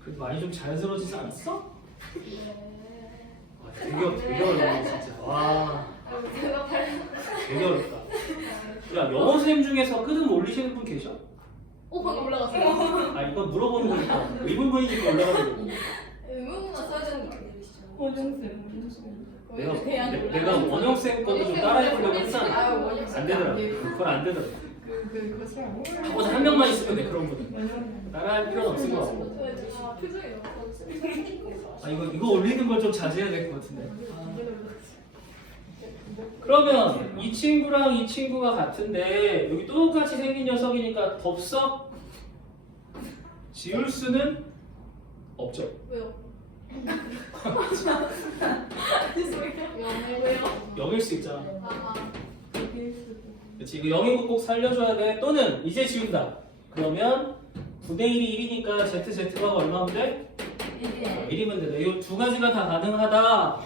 그래도 많이 좀 자연스러워지지 않았어? 와, 되게 어려워 진짜. 와 되게 어렵다. 야 영어 선생님 중에서 끄듬 올리시는 분 계셔? 방금 올라갔어요. 아 이건 물어보는 거니까 의문문이니까 올라가는 거고. 의문문만 써야 되는 거 내가 원영쌤 것도 좀 따라해보려고 했잖아. 안 되더라. 그건 안 되더라. 하고서 한 명만 있으면 돼 그런 거는. 따라할 필요는 없을 것 같고. 아 이거 올리는 걸 좀 자제해야 될 것 같은데. 그러면 이 친구랑 이 친구가 같은데 여기 똑같이 생긴 녀석이니까 덥석 지울 수는 없죠. 왜요? 영일 수 있잖아. 그렇지. 이거 영인 거 꼭 살려줘야 돼. 또는 이제 지운다. 그러면 9대 1이 1이니까 ZZ가 얼마면 돼? 1이면 돼. 이 두 가지가 다 가능하다.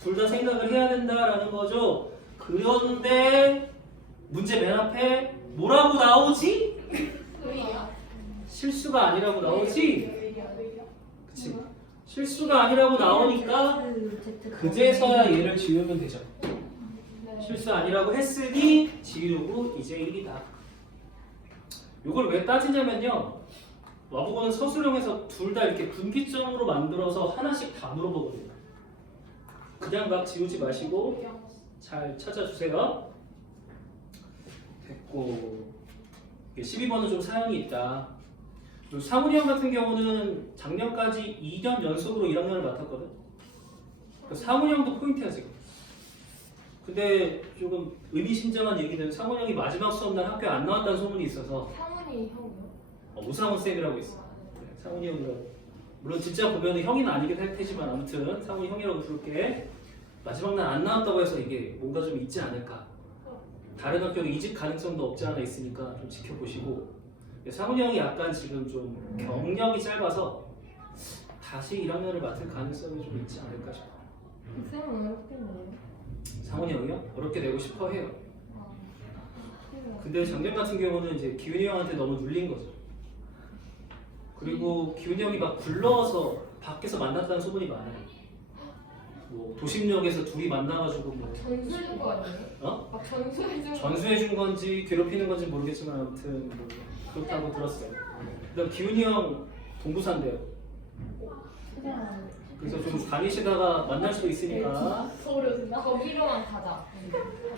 둘 다 생각을 해야 된다라는 거죠. 그런데 문제 맨 앞에 뭐라고 나오지? 실수가 아니라고 나오지? 그치? 실수가 아니라고 나오니까 그제서야 얘를 지우면 되죠. 실수 아니라고 했으니 지우고 이제 1이다. 이걸 왜 따지냐면요. 와보고는 서술형에서 둘 다 이렇게 분기점으로 만들어서 하나씩 다 물어보거든요. 그냥 막 지우지 마시고 잘 찾아주세요. 됐고 12번은 좀 사연이 있다. 상훈이 형 같은 경우는 작년까지 2년 연속으로 1학년을 맡았거든. 상훈이 형도 포인트야 지금. 근데 조금 의미심장한 얘기는 상훈이 형이 마지막 수업날 학교에 안 나왔다는 소문이 있어서 상훈이 형이요? 우상훈 쌤이라고 있어. 네, 상훈이 형이라고. 물론 진짜 보면 형이는 아니긴 할 테지만 아무튼 상훈이 형이라고 부를게. 마지막 날 안 나왔다고 해서 이게 뭔가 좀 있지 않을까. 다른 학교에 이직 가능성도 없지 않아 있으니까 좀 지켜보시고. 상훈이 형이 약간 지금 좀 경력이 짧아서 다시 1학년을 맡을 가능성이 좀 있지 않을까 싶어. 쌤은 어렵게 내요? 상훈이 형이요? 어렵게 내고 싶어 해요. 근데 작년 같은 경우는 이제 기훈이 형한테 너무 눌린 거죠. 그리고 기훈이 형이 막 불러서 밖에서 만났다는 소문이 많아요. 뭐 도심역에서 둘이 만나가지고 뭐 전수해준 거 아니에요? 어? 막 전수해준 거 전수해준 건지 괴롭히는 건지 모르겠지만 아무튼 뭐 그렇다고 들었어요. 그다음 기훈이 형 동부산대요. 그래서 좀 다니시다가 만날 수도 있으니까 서울이었나? 거기로만 가자.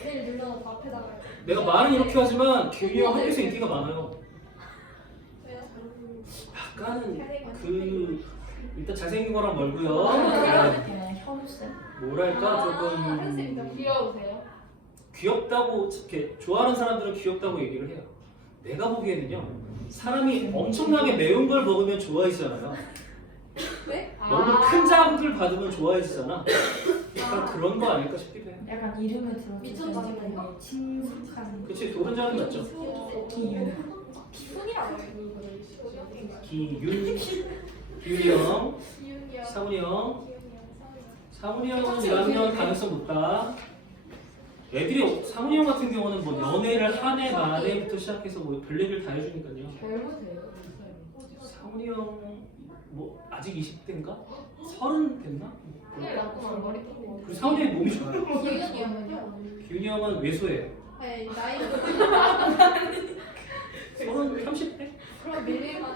제일 눌러서 앞에다가. 내가 말은 이렇게 하지만 기훈이 형 학교에서 인기가 많아요. 약간은 그 일단 잘생긴 거랑 멀고요. 뭐랄까 선생님 조금 귀여우세요? 귀엽다고 이렇게 좋아하는 사람들은 귀엽다고 얘기를 해요. 내가 보기에는요 사람이 엄청나게 매운 걸 먹으면 좋아하시잖아요. 너무 큰 자극을 받으면 좋아해지잖아. 약간 그런 거 아닐까 싶기도 해. 약간 이름을 들었을 미천 때 자극 되게 친숙한 그치, 도른 자극 맞죠? 기훈이라고 기윤이 형, 기훈이야. 사문이 형. 기훈이야. 사문이 형은 1학년 가능성 높다. 애들이 사문이 형 같은 경우는 뭐 연애를 한 해 만에부터 시작해서 뭐 별얘기를 다 해주니까요. 잘못해요. 사문이 형 뭐 아직 20대인가? 30 됐나? 큰일 났구만 머리 핀 그리고 사문이 형이 몸이 좋아요. 기훈이 형은요? 기윤이 형은 왜소해요. 아니 나이 30대? 그럼 미래가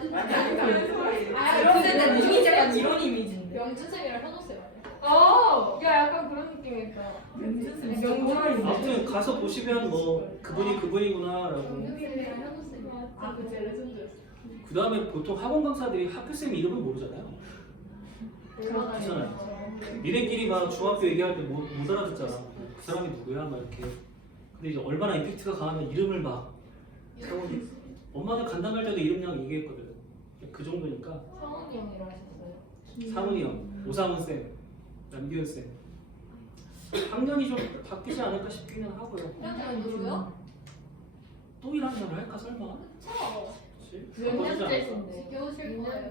근데 내 이미지 약간 이런 이미지인데 명준생이랑 현우쌤 아니야? 야 약간 그런 느낌이겠다. 명절인데. 아무튼 가서 보시면 뭐 그분이구나라고. 명준생이랑 현우쌤. 아 그치 레전드였어. 그 다음에 보통 학원 강사들이 학교쌤 이름을 모르잖아요. 그렇잖아요. 니네끼리 막 중학교 얘기할 때 못 알아듣잖아. 그 사람이 누구야? 막 이렇게. 근데 이제 얼마나 임팩트가 강하면 이름을 막 세우니. 엄마들 간담할 때도 이름량 얘기했거든. 그 정도니까. 성훈이 형이라 하셨어요. 사문이 형, 오사문 쌤, 남기훈 쌤. 학년이 좀 바뀌지 않을까 싶기는 하고요. 그냥 누구요? 또 1학년을 할까 설마? 저 그치? 몇 바꾸지 않을까? 년째신데? 배우실 거예요.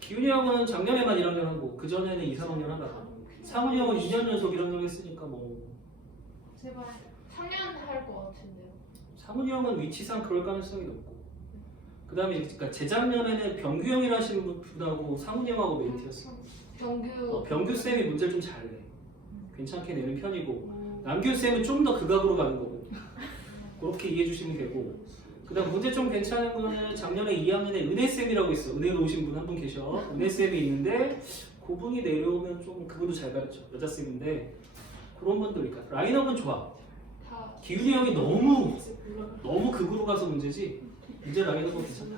기훈이 형은 작년에만 1학년 하고 그 전에는 2, 3학년 하다가 상훈이 형은 2년 연속 1학년 했으니까 뭐 제발. 3년 할 것 같은데요. 상훈이 형은 위치상 그럴 가능성이 높고 그 다음에 그러니까 재작년에는 병규 형이라는 분하고 상훈이 형하고 메이트였어. 정규. 병규 쌤이 문제를 좀 잘내. 괜찮게 내는 편이고 남규 쌤은 좀 더 극악으로 가는 거고 그렇게 이해해 주시면 되고 그 다음 문제 좀 괜찮은 거는 작년에 2학년에 은혜 쌤이라고 있어. 은혜로 오신 분 한 분 계셔. 은혜 쌤이 있는데 그분이 내려오면 좀 그분도 잘 가르쳐. 여자 쌤인데 그런 분들이니까 라인업은 좋아. 다. 기훈이 형이 너무 극으로 가서 문제지 이제 라인업은 괜찮다.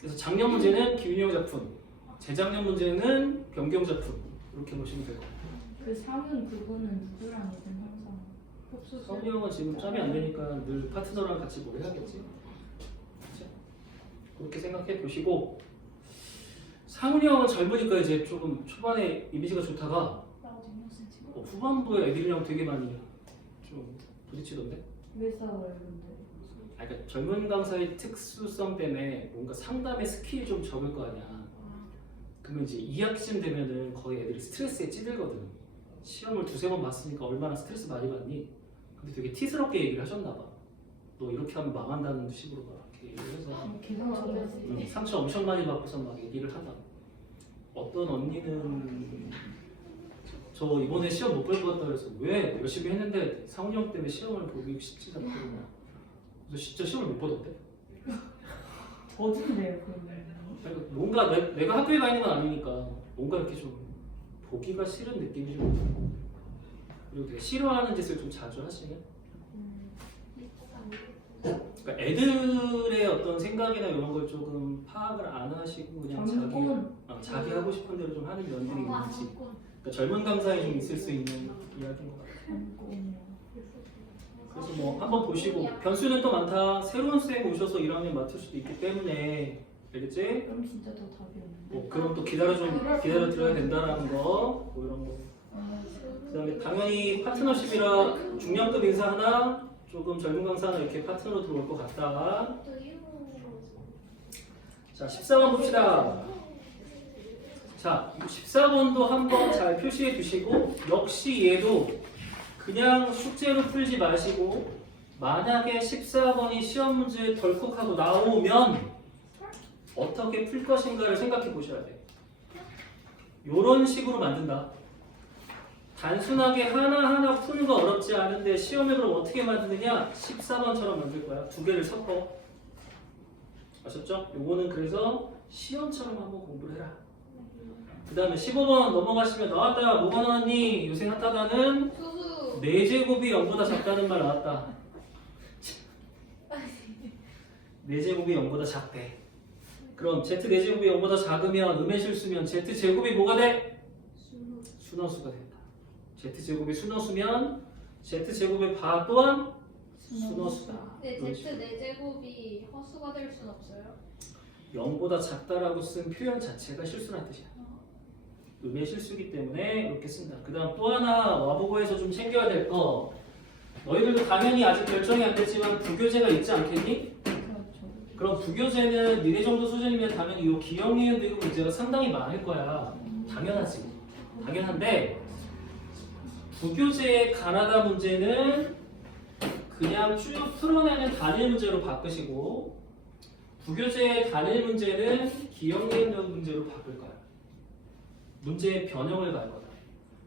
그래서 작년 문제는 기훈이 형 작품, 재작년 문제는 병기 형 작품 이렇게 보시면 되고 그 사문 그분은 누구랑 요즘 항상 성훈이 형은 지금 짬이 안 되니까 늘 파트너랑 같이 뭘 해야겠지. 그치? 그렇게 생각해 보시고 상훈이 형은 젊으니까 이제 조금 초반에 이미지가 좋다가 후반부에 애들이랑 되게 많이 좀 부딪히던데. 왜 싸워요 근데? 그러니까 젊은 강사의 특수성 때문에 뭔가 상담의 스킬이 좀 적을 거 아니야. 그러면 이제 2학기쯤 되면은 거의 애들이 스트레스에 찌들거든. 시험을 2-3번 봤으니까 얼마나 스트레스 많이 받니? 근데 되게 티스럽게 얘기를 하셨나 봐. 너 이렇게 하면 망한다는 식으로 막 이렇게 얘기를 해서 계속 저러지. 상처 엄청 많이 받고서 막 얘기를 하다. 어떤 언니는 저 이번에 시험 못 볼 것 같다 그래서 왜 열심히 했는데 상훈이 형 때문에 시험을 보기 쉽지 않거든요. 그래서 진짜 시험을 못 보던데. 어딘데요 그러면? 그러니까 뭔가 내가 학교에 가 있는 건 아니니까 뭔가 이렇게 좀 보기가 싫은 느낌이 좀 있고 그리고 되게 싫어하는 짓을 좀 자주 하시는. 그러니까 애들의 어떤 생각이나 이런 걸 조금 파악을 안 하시고 그냥 자기 하고 싶은 대로 좀 하는 면들이 있는지. 그러니까 젊은 강사에 좀 있을 수 있는 이야기인 것 같아요. 그래서 뭐 한번 보시고 변수는 또 많다. 새로운 쌤 오셔서 1학년 맡을 수도 있기 때문에 알겠지? 그럼 진짜 더 답이 없네. 뭐 그럼 또 기다려 드려야 된다라는 거, 뭐 이런 거. 그다음에 당연히 파트너십이라 중량급 인사 하나, 조금 젊은 강사 하나 이렇게 파트너로 들어올 것 같다. 자, 14번 봅시다. 자, 14번도 한번 잘 표시해 두시고 역시 얘도 그냥 숙제로 풀지 마시고 만약에 14번이 시험 문제에 덜컥하고 나오면 어떻게 풀 것인가를 생각해 보셔야 돼. 이런 식으로 만든다. 단순하게 하나하나 푸는 거 어렵지 않은데 시험에 그럼 어떻게 만드느냐? 14번처럼 만들 거야. 두 개를 섞어. 아셨죠? 요거는 그래서 시험처럼 한번 공부를 해라. 그 다음에 15번 넘어가시면 나왔다. 뭐가 나왔니? 요새 핫하다는 수수. 4제곱이 0보다 작다는 말 나왔다. 4제곱이 0보다 작대. 그럼 Z4제곱이 0보다 작으면 음의 실수면 Z제곱이 뭐가 돼? 순허수가 된다. Z제곱이 순허수면 Z제곱의 바 또한 순허수다. 네, Z 4제곱이 허수가 될 순 없어요. 0보다 작다라고 쓴 표현 자체가 실수란 뜻이야. 음의 실수이기 때문에 이렇게 쓴다. 그 다음 또 하나 와보고에서 좀 챙겨야 될 거, 너희들도 당연히 아직 결정이 안 됐지만 부교재가 있지 않겠니? 그렇죠. 그럼 부교재는 니네 정도 수준이면 당연히 이 기억, 니은, 디귿 문제가 상당히 많을 거야. 당연하지. 당연한데 부교재의 가나다 문제는 그냥 쭉 풀어내는 단일 문제로 바꾸시고, 부교재의 단일 문제는 기억, 니은, 디귿 문제로 바꿀 거야. 문제의 변형을 갈 거다.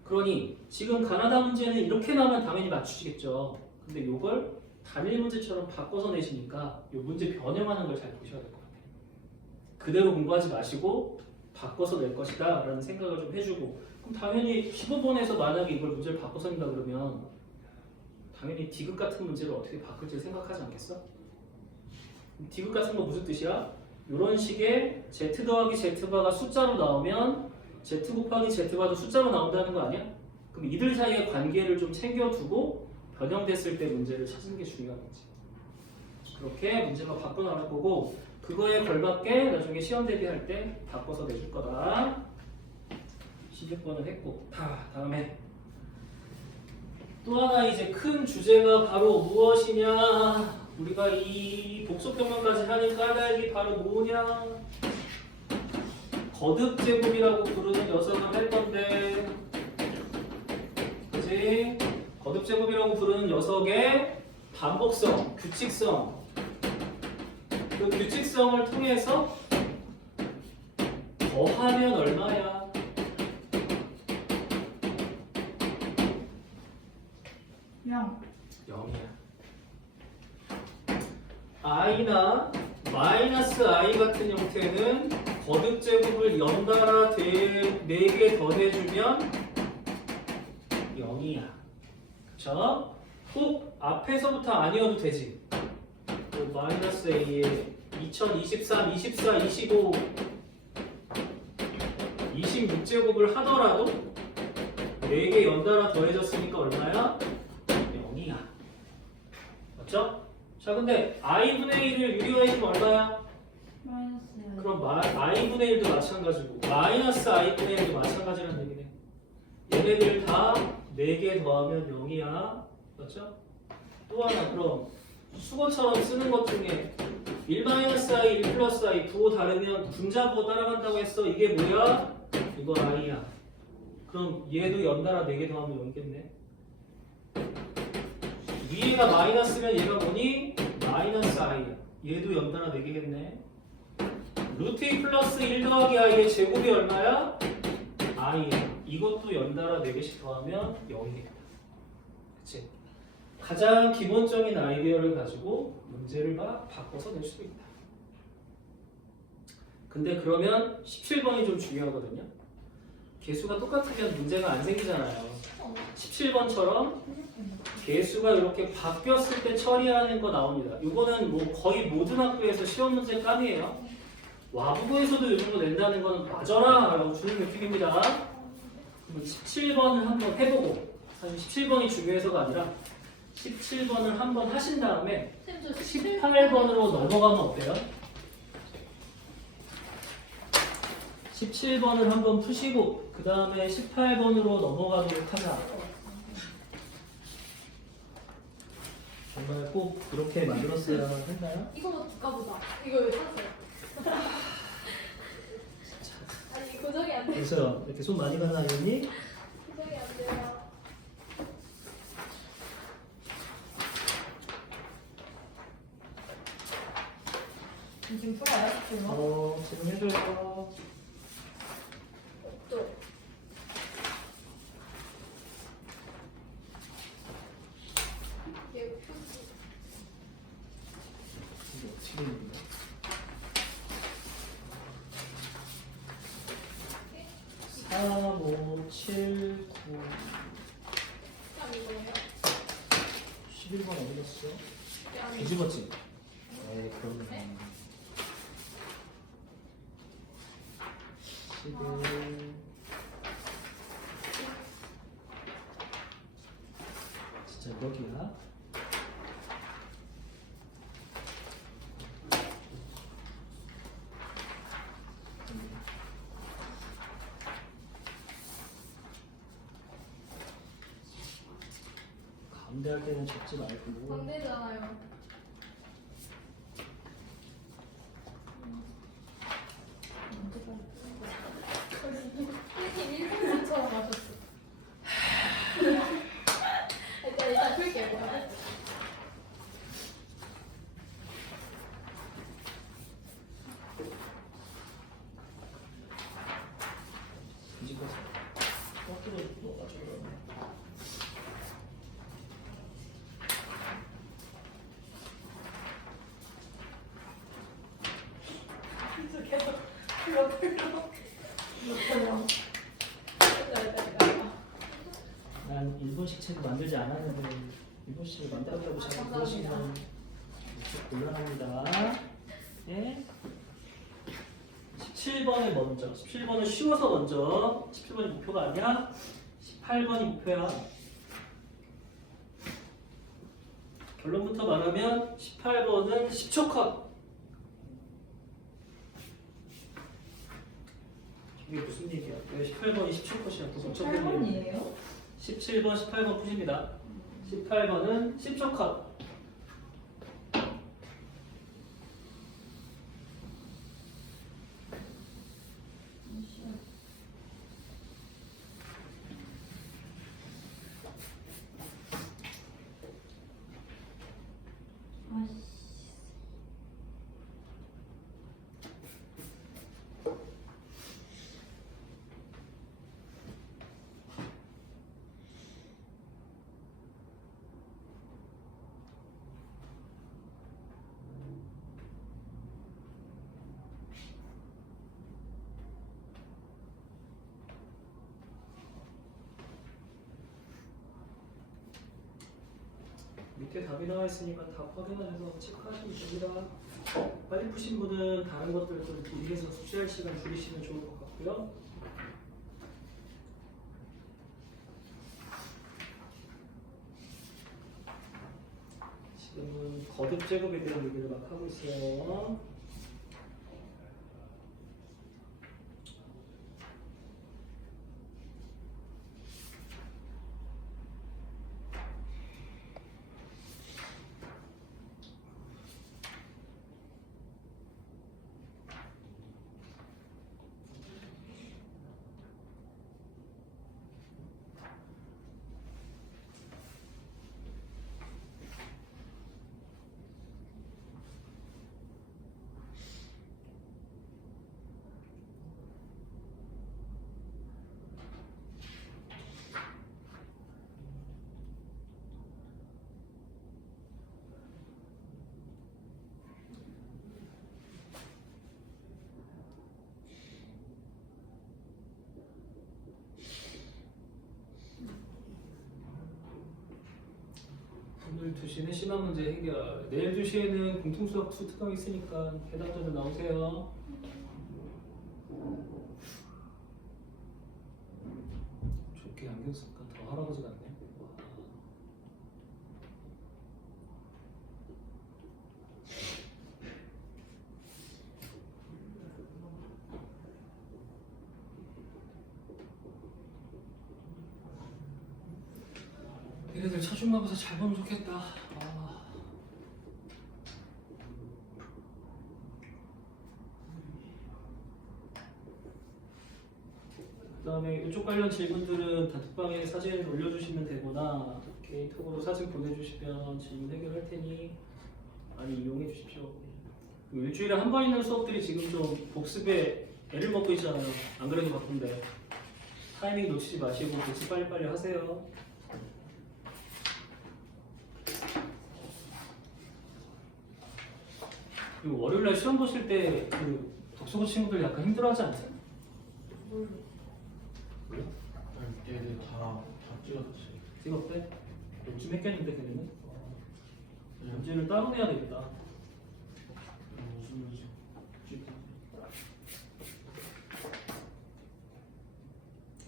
그러니 지금 가나다 문제는 이렇게 나오면 당연히 맞추시겠죠. 근데 이걸 단일 문제처럼 바꿔서 내시니까 이 문제 변형하는 걸 잘 보셔야 될 것 같아요. 그대로 공부하지 마시고 바꿔서 낼 것이다 라는 생각을 좀 해주고, 그럼 당연히 15번에서 만약에 이걸 문제를 바꿔서 낸다 그러면 당연히 디귿 같은 문제를 어떻게 바꿀지 생각하지 않겠어? 디귿 같은 거 무슨 뜻이야? 이런 식의 z 더하기 z바가 숫자로 나오면 z 곱하기 z바도 숫자로 나온다는 거 아니야? 그럼 이들 사이의 관계를 좀 챙겨두고 변형됐을 때 문제를 찾는 게 중요한 거지. 그렇게 문제가 바꿔 나올 거고, 그거에 걸맞게 나중에 시험 대비할 때 바꿔서 내줄 거다. 16번을 했고, 다음에 또 하나 이제 큰 주제가 바로 무엇이냐? 우리가 이 복속평면까지 하는 까닭이 바로 뭐냐? 거듭제곱이라고 부르는 녀석을 할 건데, 그치? 거듭제곱이라고 부르는 녀석의 반복성, 규칙성, 그 규칙성을 통해서 더하면 얼마야? 0. 0이야. i나 마이너스 i 같은 형태는 거듭제곱을 연달아 4개 더해주면 0이야. 그쵸? 꼭 앞에서부터 아니어도 되지. 뭐 마이너스 a에 2023, 24, 25, 26제곱을 하더라도 4개 연달아 더해졌으니까 얼마야? 0이야. 맞죠? 자, 근데 i분의 1을 유리화해주면 얼마야? 마이너스. 그럼 i분의 1도 마찬가지고 마이너스 i분의 1도 마찬가지라는 얘기네. 얘네들 다 4개 더하면 0이야. 맞죠? 또 하나, 그럼 수거처럼 쓰는 것 중에 1-i, 1 플러스 i 부호 다르면 분자부호 따라간다고 했어. 이게 뭐야? 이거 i야. 그럼 얘도 연달아 4개 더하면 0이겠네. 위에가 마이너스면 얘가 뭐니? 마이너스 i야. 얘도 연달아 4개겠네. 루트 2 플러스 1 더하기 i의 제곱이 얼마야? i야. 이것도 연달아 4개씩 더하면 0이겠다. 그치? 가장 기본적인 아이디어를 가지고 문제를 막 바꿔서 낼 수도 있다. 근데 그러면 17번이 좀 중요하거든요. 개수가 똑같으면 문제가 안 생기잖아요. 17번처럼 개수가 이렇게 바뀌었을 때 처리하는 거 나옵니다. 이거는 뭐 거의 모든 학교에서 시험 문제 깜이에요. 와부고에서도 이 정도 낸다는 거는 맞아라 라고 주는 느낌입니다. 그럼 17번을 한번 해보고, 사실 17번이 중요해서가 아니라 17번을 한번 하신 다음에 18번으로 넘어가면 어때요? 17번을 한번 푸시고 그 다음에 18번으로 넘어가도록 하자. 정말 꼭 그렇게 만들었어야 했나요? 이거 가보자. 이거 왜 샀어요? 아니 고정이 안 돼. 그래서 이렇게 손 많이 가나 아니니? 고정이 안 돼요. 지금 풀어요? 지금? 지금 해줘요. 또 얘 표지. 이게 어떻게 되는 거야? 3, 5, 7, 9, 딱 이거예요? 11번 어디 갔어? 이게 안에 뒤집었지? 에이 그럼요. 11. 진짜 여기야? 반대할 때는 적지 말고. 반대잖아요. 선생님 일본처럼 하셨어. 일단 풀게요. 뒤집어서 거꾸로 넣어가지고 그러네. 난 일본식 책을 만들지 않았는데 일본식을 만들었다고 자꾸 그러시면 곤란합니다. 네. 17번에 먼저 17번은 쉬워서 먼저 17번이 목표가 아니야 18번이 목표야. 결론부터 말하면 18번은 10초 컷. 이게 무슨 얘기야? 왜 18번이 10초 컷이야? 또 걱정되는 8번이에요? 17번, 18번 푸십니다. 18번은 10초 컷. 아이씨. 밑에 답이 나와 있으니까 답 확인하셔서 체크하시면 됩니다. 빨리 푸신 분은 다른 것들도 미리해서 숙제할 시간 줄이시면 좋을 것 같고요. 지금은 거듭 제곱에 대한 얘기를 막 하고 있어요. 오늘 2시는 심한 문제 해결. 내일 2시에는 공통수학 2 특강 있으니까 해당자들 나오세요. 좋게 안경 쓸까? 더 할아버지 같네. 와. 얘네들 차중마고사 잘 보면 좋겠다. 아. 그다음에 이쪽 관련 질문들은 단톡방에 사진 올려주시면 되거나 개인톡으로 사진 보내주시면 질문 해결할 테니 많이 이용해 주십시오. 일주일에 한 번 있는 수업들이 지금 좀 복습에 애를 먹고 있잖아요. 안 그래도 바쁜데 타이밍 놓치지 마시고 복습 빨리빨리 하세요. 그리고 월요일날 시험 보실 때 그 독서고 친구들 약간 힘들어하지 않으세요? 얘들 다 찍었지. 찍었대? 요즘 했겠는데 걔네는? 문제를 따로 내야 되겠다. 무슨 문제?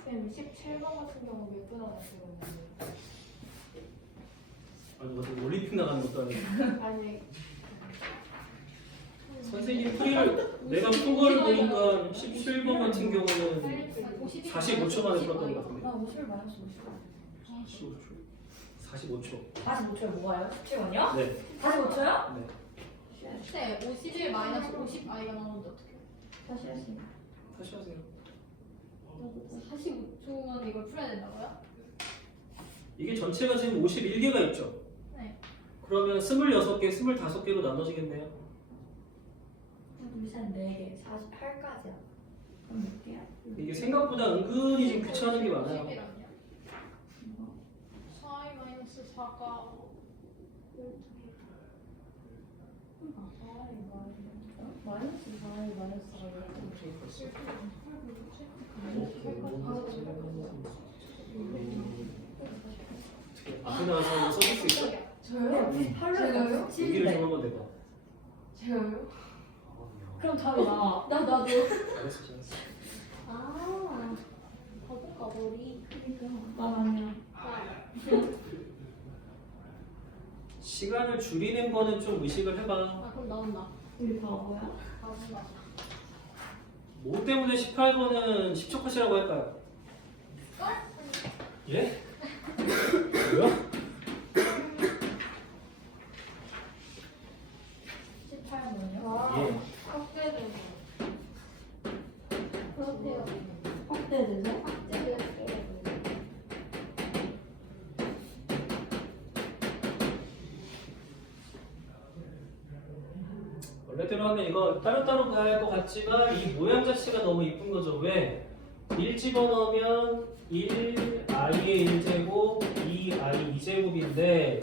쌤 17번 같은 경우 몇 분 안에 찍었는데? 아니 어떻게 올림픽 나가는 것도 아니고. 아니 선생님 풀이를 내가 푼 거를 보니까 17번 같은 경우는 45초 만에 풀었던 것 같은데. 나 50을 맞았어. 45초? 45초. 45초에 뭐가요? 17원이요? 네. 45초요? 네. 네, 51 마이너스 50 i가 나오는데 어떻게? 다시 하시면. 다시 하세요. 45초면 이걸 풀어야 된다고요? 이게 전체가 지금 51개가 있죠? 네. 그러면 26개, 25개로 나눠지겠네요. 둘셋 4개, 48까지야. 그럼 몇 개야? 이게 생각보다 은근히 좀 귀찮은 게 많아요. 50이랑요? 4i 마이너스 4가 마이너스 4에 마이너스 4가 앞에 나와서 써줄 수 있어? 저요? 98로 여기를 좀 한번 내봐. 제가요? 그럼 답이 나와. 나도 잘했어, 잘했어. 아 바보가 머리 나 아니야. 시간을 줄이는 거는 좀 의식을 해봐. 아 그럼 나온다 우리 바보야? 바보가 뭐 때문에 18번은 10초 컷이라고 할까요? 예? 뭐야? 18번이요? 예. 확대되는 그렇대요 확대되네? 원래대로 하면 이거 따로따로 봐야 할 것 같지만 이 모양 자체가 너무 이쁜 거죠. 왜? 1 집어넣으면 1 i의 1제곱 2 i 2제곱인데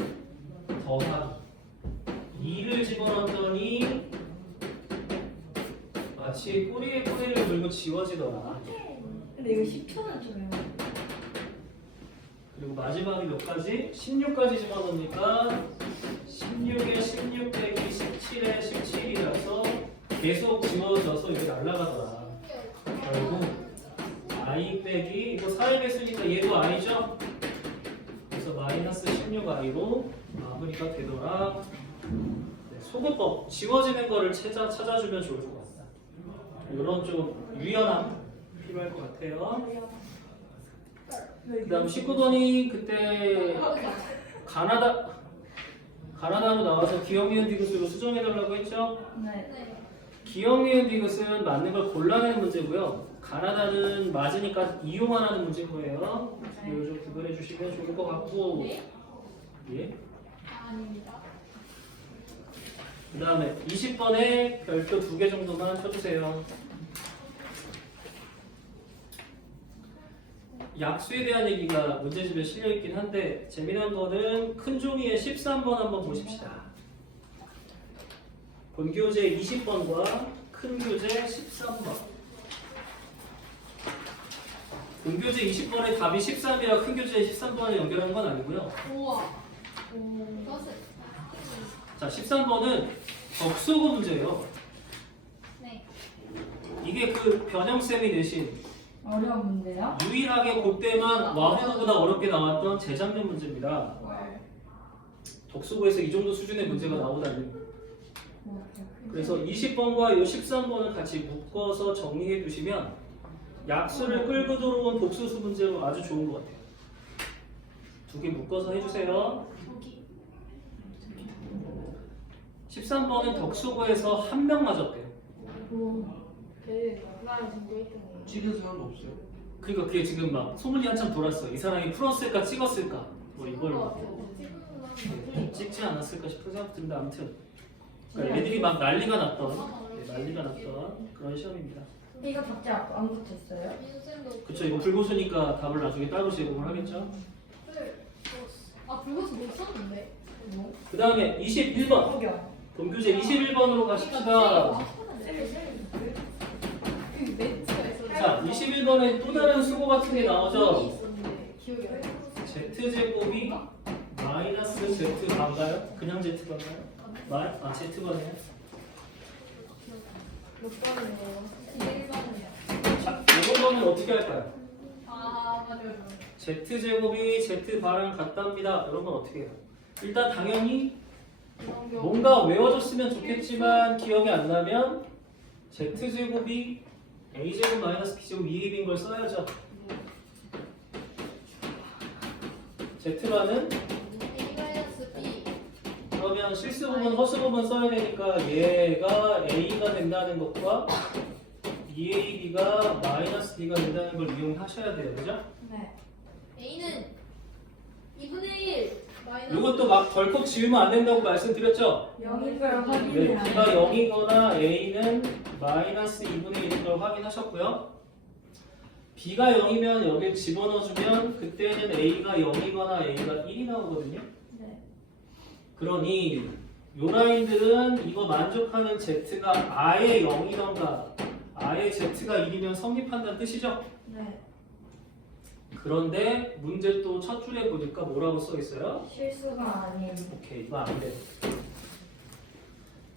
더하기 2를 집어넣었더니 마치 꼬리에 꼬리를 물고 지워지더라. 근데 이거 10초는 좀 해요. 그리고 마지막에 몇 가지? 16까지 집어넣으니까 16에 16 빼기 17에 17이라서 계속 지워져서 여기 날아가더라. 결국 i 빼기 이거 4의 배수니까 얘도 i죠? 그래서 마이너스 16i로 마무리가 되더라. 네, 소거법 지워지는 거를 찾아주면 좋을 것 같다. 이런 좀 유연함 필요할 것 같아요. 그 다음 19번이 그때 가나다로 나와서 기억 니은 디귿으로 수정해달라고 했죠? 네. 기억 니은 디귿은 맞는 걸 골라내는 문제고요. 가나다는 맞으니까 이용만 하는 문제일 거예요. 이거 좀 구별해 주시면 좋을 것 같고. 네? 예. 아닙니다 그 다음에 20번에 별표 2개 정도만 쳐주세요. 약수에 대한 얘기가 문제집에 실려있긴 한데 재미난 거는 큰 종이의 13번 한번 보십시다. 본 교재 20번과 큰 교재 13번. 본 교재 20번의 답이 13이라 큰 교재 13번에 연결하는 건 아니고요. 우와 이것은 자, 13번은 적수고 문제예요. 네 이게 그 변형쌤이 내신 어려운 문제요? 유일하게 그때만 와후보다 어렵게 나왔던 재작년 문제입니다. 독수고에서 이 정도 수준의 문제가 나오다니. 그래서 20번과 이 13번을 같이 묶어서 정리해 두시면 약수를 끌고 들어온 독수수 문제로 아주 좋은 것 같아요. 2개 묶어서 해주세요. 여기 13번은 덕수고에서 1명 맞았대요. 나는 진짜 1등이에요. 찍은 사람 없어요? 그러니까 그게 지금 막 소문이 한참 돌았어. 이 사람이 풀었을까 찍었을까? 뭐 이걸 찍지 않았을까 싶은 생각 듭니다. 아무튼 그러니까 애들이 막 난리가 났던 난리가 났던 그런 시험입니다. 이거 박제 안 붙었어요? 민쌤도 그쵸, 이거 불고수니까 답을 나중에 따로 제공을 하겠죠. 아 불고수 못 썼는데 뭐? 그 다음에 21번 구경. 본교재 21번으로 가십시다. 그 멘트가 있었는데 자, 21번에 또 다른 수고 같은 게 나오죠. 있었는데 기억이 안 나. Z제곱이 마이너스 Z반가요? 그냥 Z반가요? Z반이에요. 몇 번이에요? 1번이요. 자, 이번 거는 어떻게 할까요? 아 맞아요. Z제곱이 Z바랑 같답니다. 이런 건 어떻게 해요? 일단 당연히 이런 경우 뭔가 외워졌으면 좋겠지만 기억이 안 나면 Z제곱이 A제곱 마이너스 B제곱 2A인 걸 써야죠. Z바는 그러면 실수 부분, 허수 부분 써야 되니까 얘가 A가 된다는 것과 2AB가 마이너스 B가 된다는 걸 이용하셔야 돼요. 그죠? 네. A는 2분의 1 마이너스 이것도 막 덜컥 지우면 안 된다고 말씀드렸죠? 0인 걸 네, 확인해야 B가 돼요. 0이거나 A는 마이너스 2분의 1인 걸 확인하셨고요. B가 0이면 여기 집어넣어주면 그때는 A가 0이거나 A가 1이 나오거든요. 네. 그러니 요 라인들은 이거 만족하는 Z가 아예 0이던가 아예 Z가 1이면 성립한다는 뜻이죠? 네. 그런데 문제 또 첫 줄에 보니까 뭐라고 써 있어요? 실수가 아닌. 오케이, 이거 안 돼.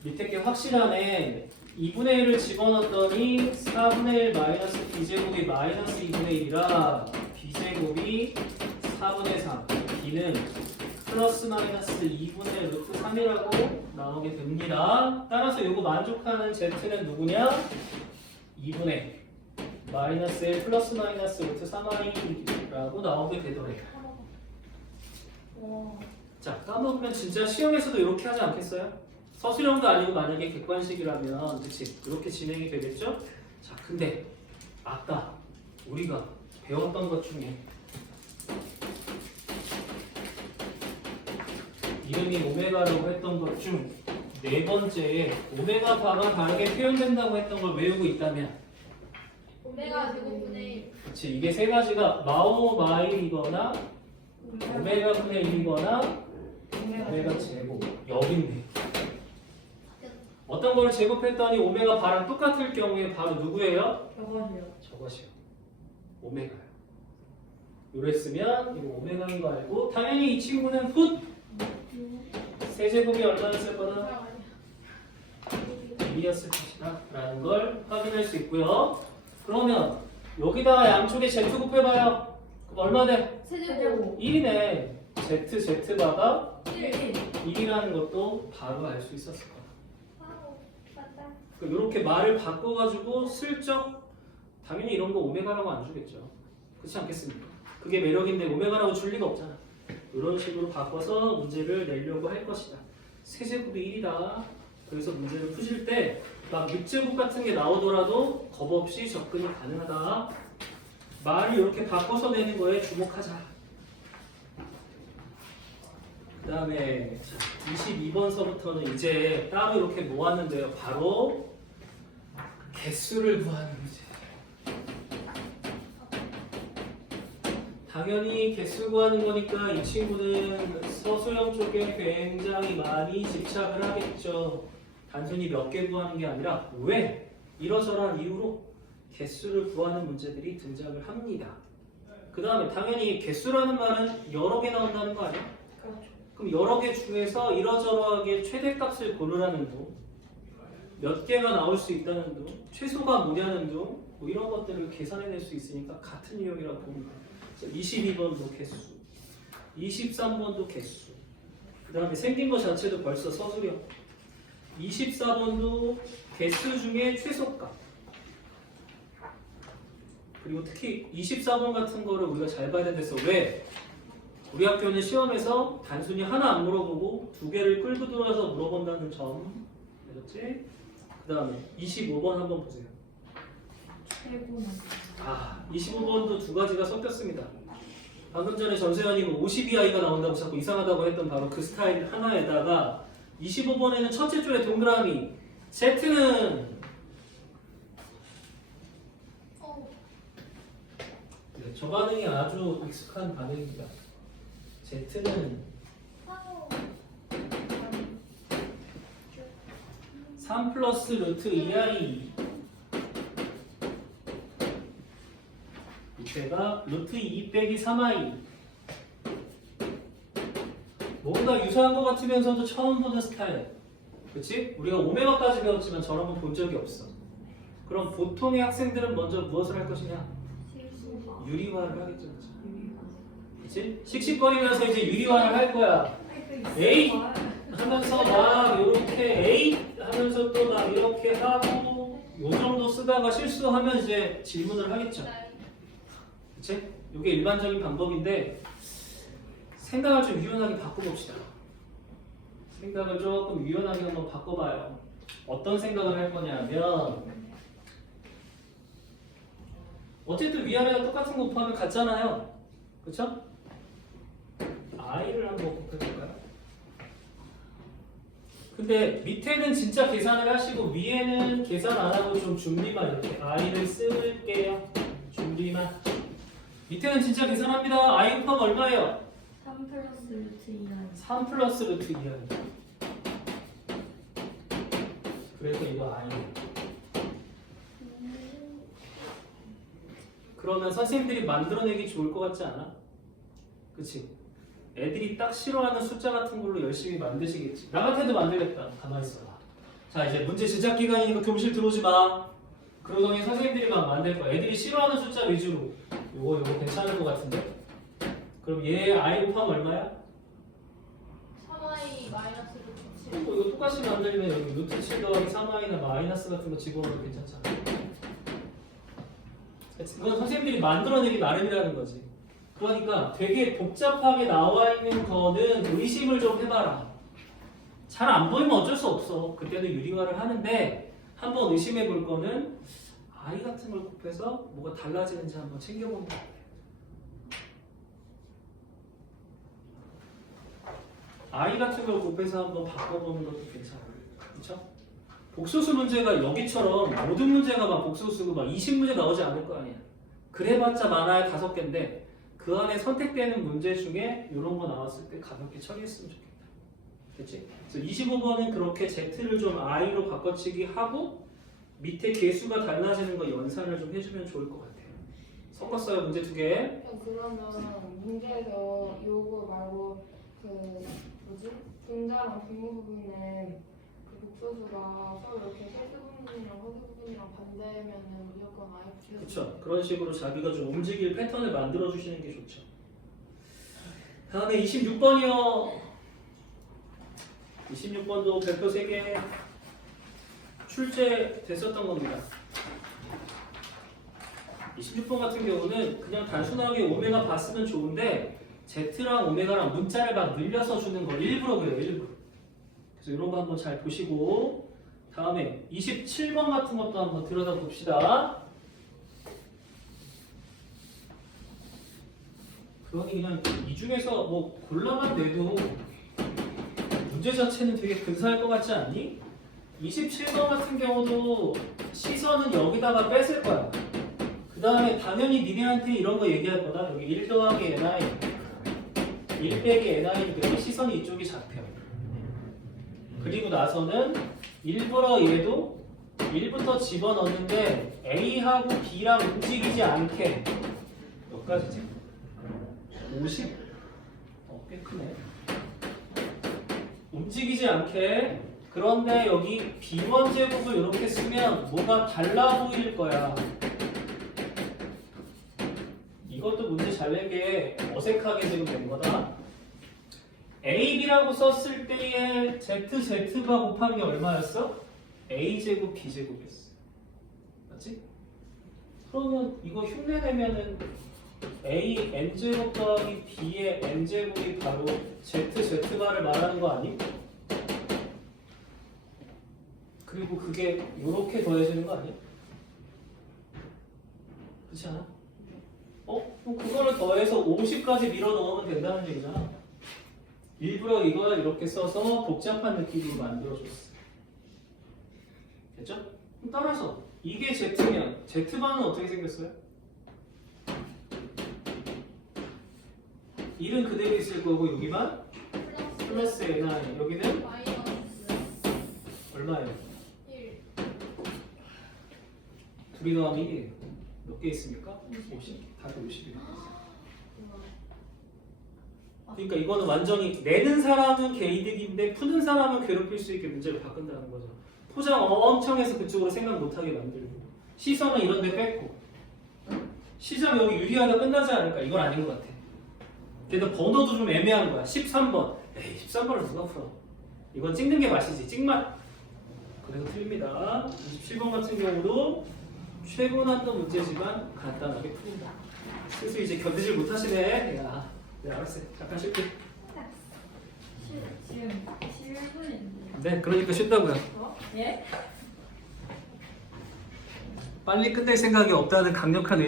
밑에 게 확실하네. 2분의 1을 집어넣었더니 4분의 1 마이너스 b제곱이 마이너스 2분의 1이라 b제곱이 4분의 3 b는 플러스 마이너스 2분의 루트 3이라고 나오게 됩니다. 따라서 이거 만족하는 z는 누구냐? 2분의 마이너스 1 플러스 마이너스 루트 3i라고 나오게 되더래요. 와. 자, 까먹으면 진짜 시험에서도 이렇게 하지 않겠어요? 서술형도 아니고 만약에 객관식이라면 그치 이렇게 진행이 되겠죠? 자, 근데 아까 우리가 배웠던 것 중에 이름이 오메가라고 했던 것 중 네 번째에 오메가 바가 다르게 표현된다고 했던 걸 외우고 있다면 오메가 제곱분의 1 그치 이게 세 가지가 마오 마일이거나 오메가 분의 1이거나 오메가 제곱 여기 있네. 어떤 걸 제곱했더니 오메가 바랑 똑같을 경우에 바로 누구예요? 저거요. 저것이요. 오메가요. 요랬으면 이거 오메가인 거 알고 당연히 이 친구는 훗! 세제곱이 얼마였을 거다? 1이었을 것이다 라는 걸 확인할 수 있고요. 그러면 여기다가 양쪽에 z 곱해봐요. 그럼 얼마 돼? 세제곱 1이네. z바가 1 1이라는 것도 바로 알 수 있었을 거야. 바로 맞다 이렇게 말을 바꿔가지고 슬쩍 당연히 이런 거 오메가라고 안 주겠죠. 그렇지 않겠습니까? 그게 매력인데 오메가라고 줄 리가 없잖아. 이런 식으로 바꿔서 문제를 내려고 할 것이다. 세제곱이 1이다. 그래서 문제를 푸실 때 막 6제곱 같은 게 나오더라도 겁 없이 접근이 가능하다. 말을 이렇게 바꿔서 내는 거에 주목하자. 그 다음에 22번서부터는 이제 따로 이렇게 모았는데요. 바로 개수를 구하는 문제. 당연히 개수 구하는 거니까 이 친구는 서술형 쪽에 굉장히 많이 집착을 하겠죠. 단순히 몇 개 구하는 게 아니라 왜? 이러저러한 이유로 개수를 구하는 문제들이 등장을 합니다. 그 다음에 당연히 개수라는 말은 여러 개 나온다는 거 아니야? 그렇죠. 그럼 여러 개 중에서 이러저러하게 최대값을 고르라는 둥, 몇 개가 나올 수 있다는 둥, 최소가 뭐냐는 둥, 뭐 이런 것들을 계산해낼 수 있으니까 같은 유형이라고 봅니다. 22번도 개수, 23번도 개수, 그 다음에 생긴 것 자체도 벌써 서술형. 24번도 개수 중에 최소값. 그리고 특히 24번 같은 거를 우리가 잘 봐야 된대서 왜? 우리 학교는 시험에서 단순히 하나 안 물어보고 두 개를 끌고 들어와서 물어본다는 점. 알았지? 그 다음에 25번 한번 보세요. 최고는. 25번도 두 가지가 섞였습니다. 방금 전에 전세현님은 52i가 나온다고 자꾸 이상하다고 했던 바로 그 스타일 하나에다가 25번에는 첫째 줄에 동그라미 Z는 네, 저 반응이 아주 익숙한 반응입니다. Z는 3 플러스 루트 2i 밑에가 루트 2 빼기 3i 뭔가 유사한 것 같으면서도 처음 보는 스타일. 그치? 우리가 오메가까지 배웠지만 저런 건 본 적이 없어. 그럼 보통의 학생들은 먼저 무엇을 할 것이냐? 실수가. 유리화를 하겠죠. 그치? 씩씩거리면서 이제 유리화를 할 거야. 에이! 하면서 막 이렇게 에이! 하면서 또 막 이렇게 하고 요 정도 쓰다가 실수하면 이제 질문을 하겠죠. 그치? 이게 일반적인 방법인데 생각을 좀 유연하게 바꿔봅시다. 생각을 조금 유연하게 한번 바꿔봐요. 어떤 생각을 할 거냐면 어쨌든 위아래가 똑같은 거 곱하면 같잖아요. 그쵸? i를 한번 곱해볼까요? 근데 밑에는 진짜 계산을 하시고 위에는 계산 안 하고 좀 준비만 이렇게 i를 쓸게요. 준비만. 밑에는 진짜 계산합니다. i 곱하면 얼마예요? 3 플러스 루트 2i. 3 플러스 루트 2i. 그래서 이거 i예요. 그러면 선생님들이 만들어내기 좋을 것 같지 않아? 그치? 애들이 딱 싫어하는 숫자 같은 걸로 열심히 만드시겠지. 나 같아도 만들겠다. 가만히 있어봐. 자, 이제 문제 제작 기간이니까 교실 들어오지 마. 그러더니 선생님들이 막 만들 거야. 애들이 싫어하는 숫자 위주로. 요거 괜찮을 것 같은데? 그럼 얘 i 곱하면 얼마야? 3i 마이너스 루트 7. 이거 똑같이 만들면 여기 루트 7 더하기 3i나 마이너스 같은 거 집어넣어도 괜찮잖아. 그건 선생님들이 만들어내기 나름이라는 거지. 그러니까 되게 복잡하게 나와 있는 거는 의심을 좀 해봐라. 잘 안 보이면 어쩔 수 없어. 그때도 유리화를 하는데 한번 의심해 볼 거는 i 같은 걸 곱해서 뭐가 달라지는지 한번 챙겨보는 거 같아요. i 같은 걸 곱해서 한번 바꿔보는 것도 괜찮아요. 그렇죠? 복소수 문제가 여기처럼 모든 문제가 막 복소수고 막 20문제 나오지 않을 거 아니야. 그래봤자 많아야 5개인데 그 안에 선택되는 문제 중에 이런 거 나왔을 때 가볍게 처리했으면 좋겠다. 됐지? 그래서 25번은 그렇게 z를 좀 i로 바꿔치기 하고 밑에 개수가 달라지는 거 연산을 좀 해주면 좋을 것 같아요. 섞었어요 문제 2개. 그러면 문제에서 요거 말고 그 뭐지? 분자랑 분모 부분에 그 복소수가 서로 이렇게 세수 부분이랑 허수 부분이랑 반대면은 무조건 아예 붙여서 그렇죠. 그런 식으로 자기가 좀 움직일 패턴을 만들어 주시는 게 좋죠. 다음에 26번이요. 26번도 별표 3개 출제됐었던 겁니다. 26번 같은 경우는 그냥 단순하게 오메가 봤으면 좋은데 Z랑 오메가랑 문자를 막 늘려서 주는 걸 일부러 그래요. 일부러. 그래서 이런 거 한번 잘 보시고 다음에 27번 같은 것도 한번 들여다봅시다. 그거는 그냥 이 중에서 뭐 골라만 내도 문제 자체는 되게 근사할 것 같지 않니? 27번 같은 경우도 시선은 여기다가 뺏을 거야. 그 다음에 당연히 니네한테 이런 거 얘기할 거다. 여기 1 더하기 ni 1 빼기 ni는 그렇게 시선이 이쪽이 잡혀. 그리고 나서는 일부러 얘도 1부터 집어넣는데 A하고 B랑 움직이지 않게 몇 가지지? 50? 꽤 크네. 움직이지 않게. 그런데 여기 B1 제곱을 이렇게 쓰면 뭐가 달라 보일 거야. 이것도 문제 잘 내게 어색하게 지금 된 거다. A, B라고 썼을 때의 ZZ가 곱한 게 얼마였어? A 제곱, B 제곱이었어. 맞지? 그러면 이거 흉내 내면은 A n 제곱 더하기 B의 n 제곱이 바로 ZZ바를 말하는 거 아니? 그리고 그게 이렇게 더해지는 거 아니야? 그렇지 않아? 그럼 그거를 더해서 50까지 밀어 넣으면 된다는 얘기잖아. 일부러 이걸 이렇게 써서 복잡한 느낌으로 만들어줬어. 됐죠? 그럼 따라서 이게 Z면 Z반은 어떻게 생겼어요? 1은 그대로 있을 거고 여기만 플러스 N이 여기는 마이너스 얼마예요? 1. 둘이 더하면 1이에요. 몇 개 있습니까? 50. 다시 50이에요. 그러니까 이거는 완전히 내는 사람은 개이득인데 푸는 사람은 괴롭힐 수 있게 문제를 바꾼다는 거죠. 포장 엄청 해서 그쪽으로 생각 못하게 만들고 시선은 이런 데 뺐고 시점 여기 유리하다 끝나지 않을까? 이건 아닌 것 같아. 그래도 번호도 좀 애매한 거야. 13번. 에이 13번을 누가 풀어? 이건 찍는 게 맛이지. 찍맛. 그래서 틀립니다. 27번 같은 경우도 최고난도 문제지만 간단하게 풀린다. 슬슬 이제 견디질 못하시네. 야, 네 알았어요. 잠깐 쉴게. 지금 질문 네, 그러니까 쉽다고요. 예? 빨리 끝낼 생각이 없다는 강력한 의지.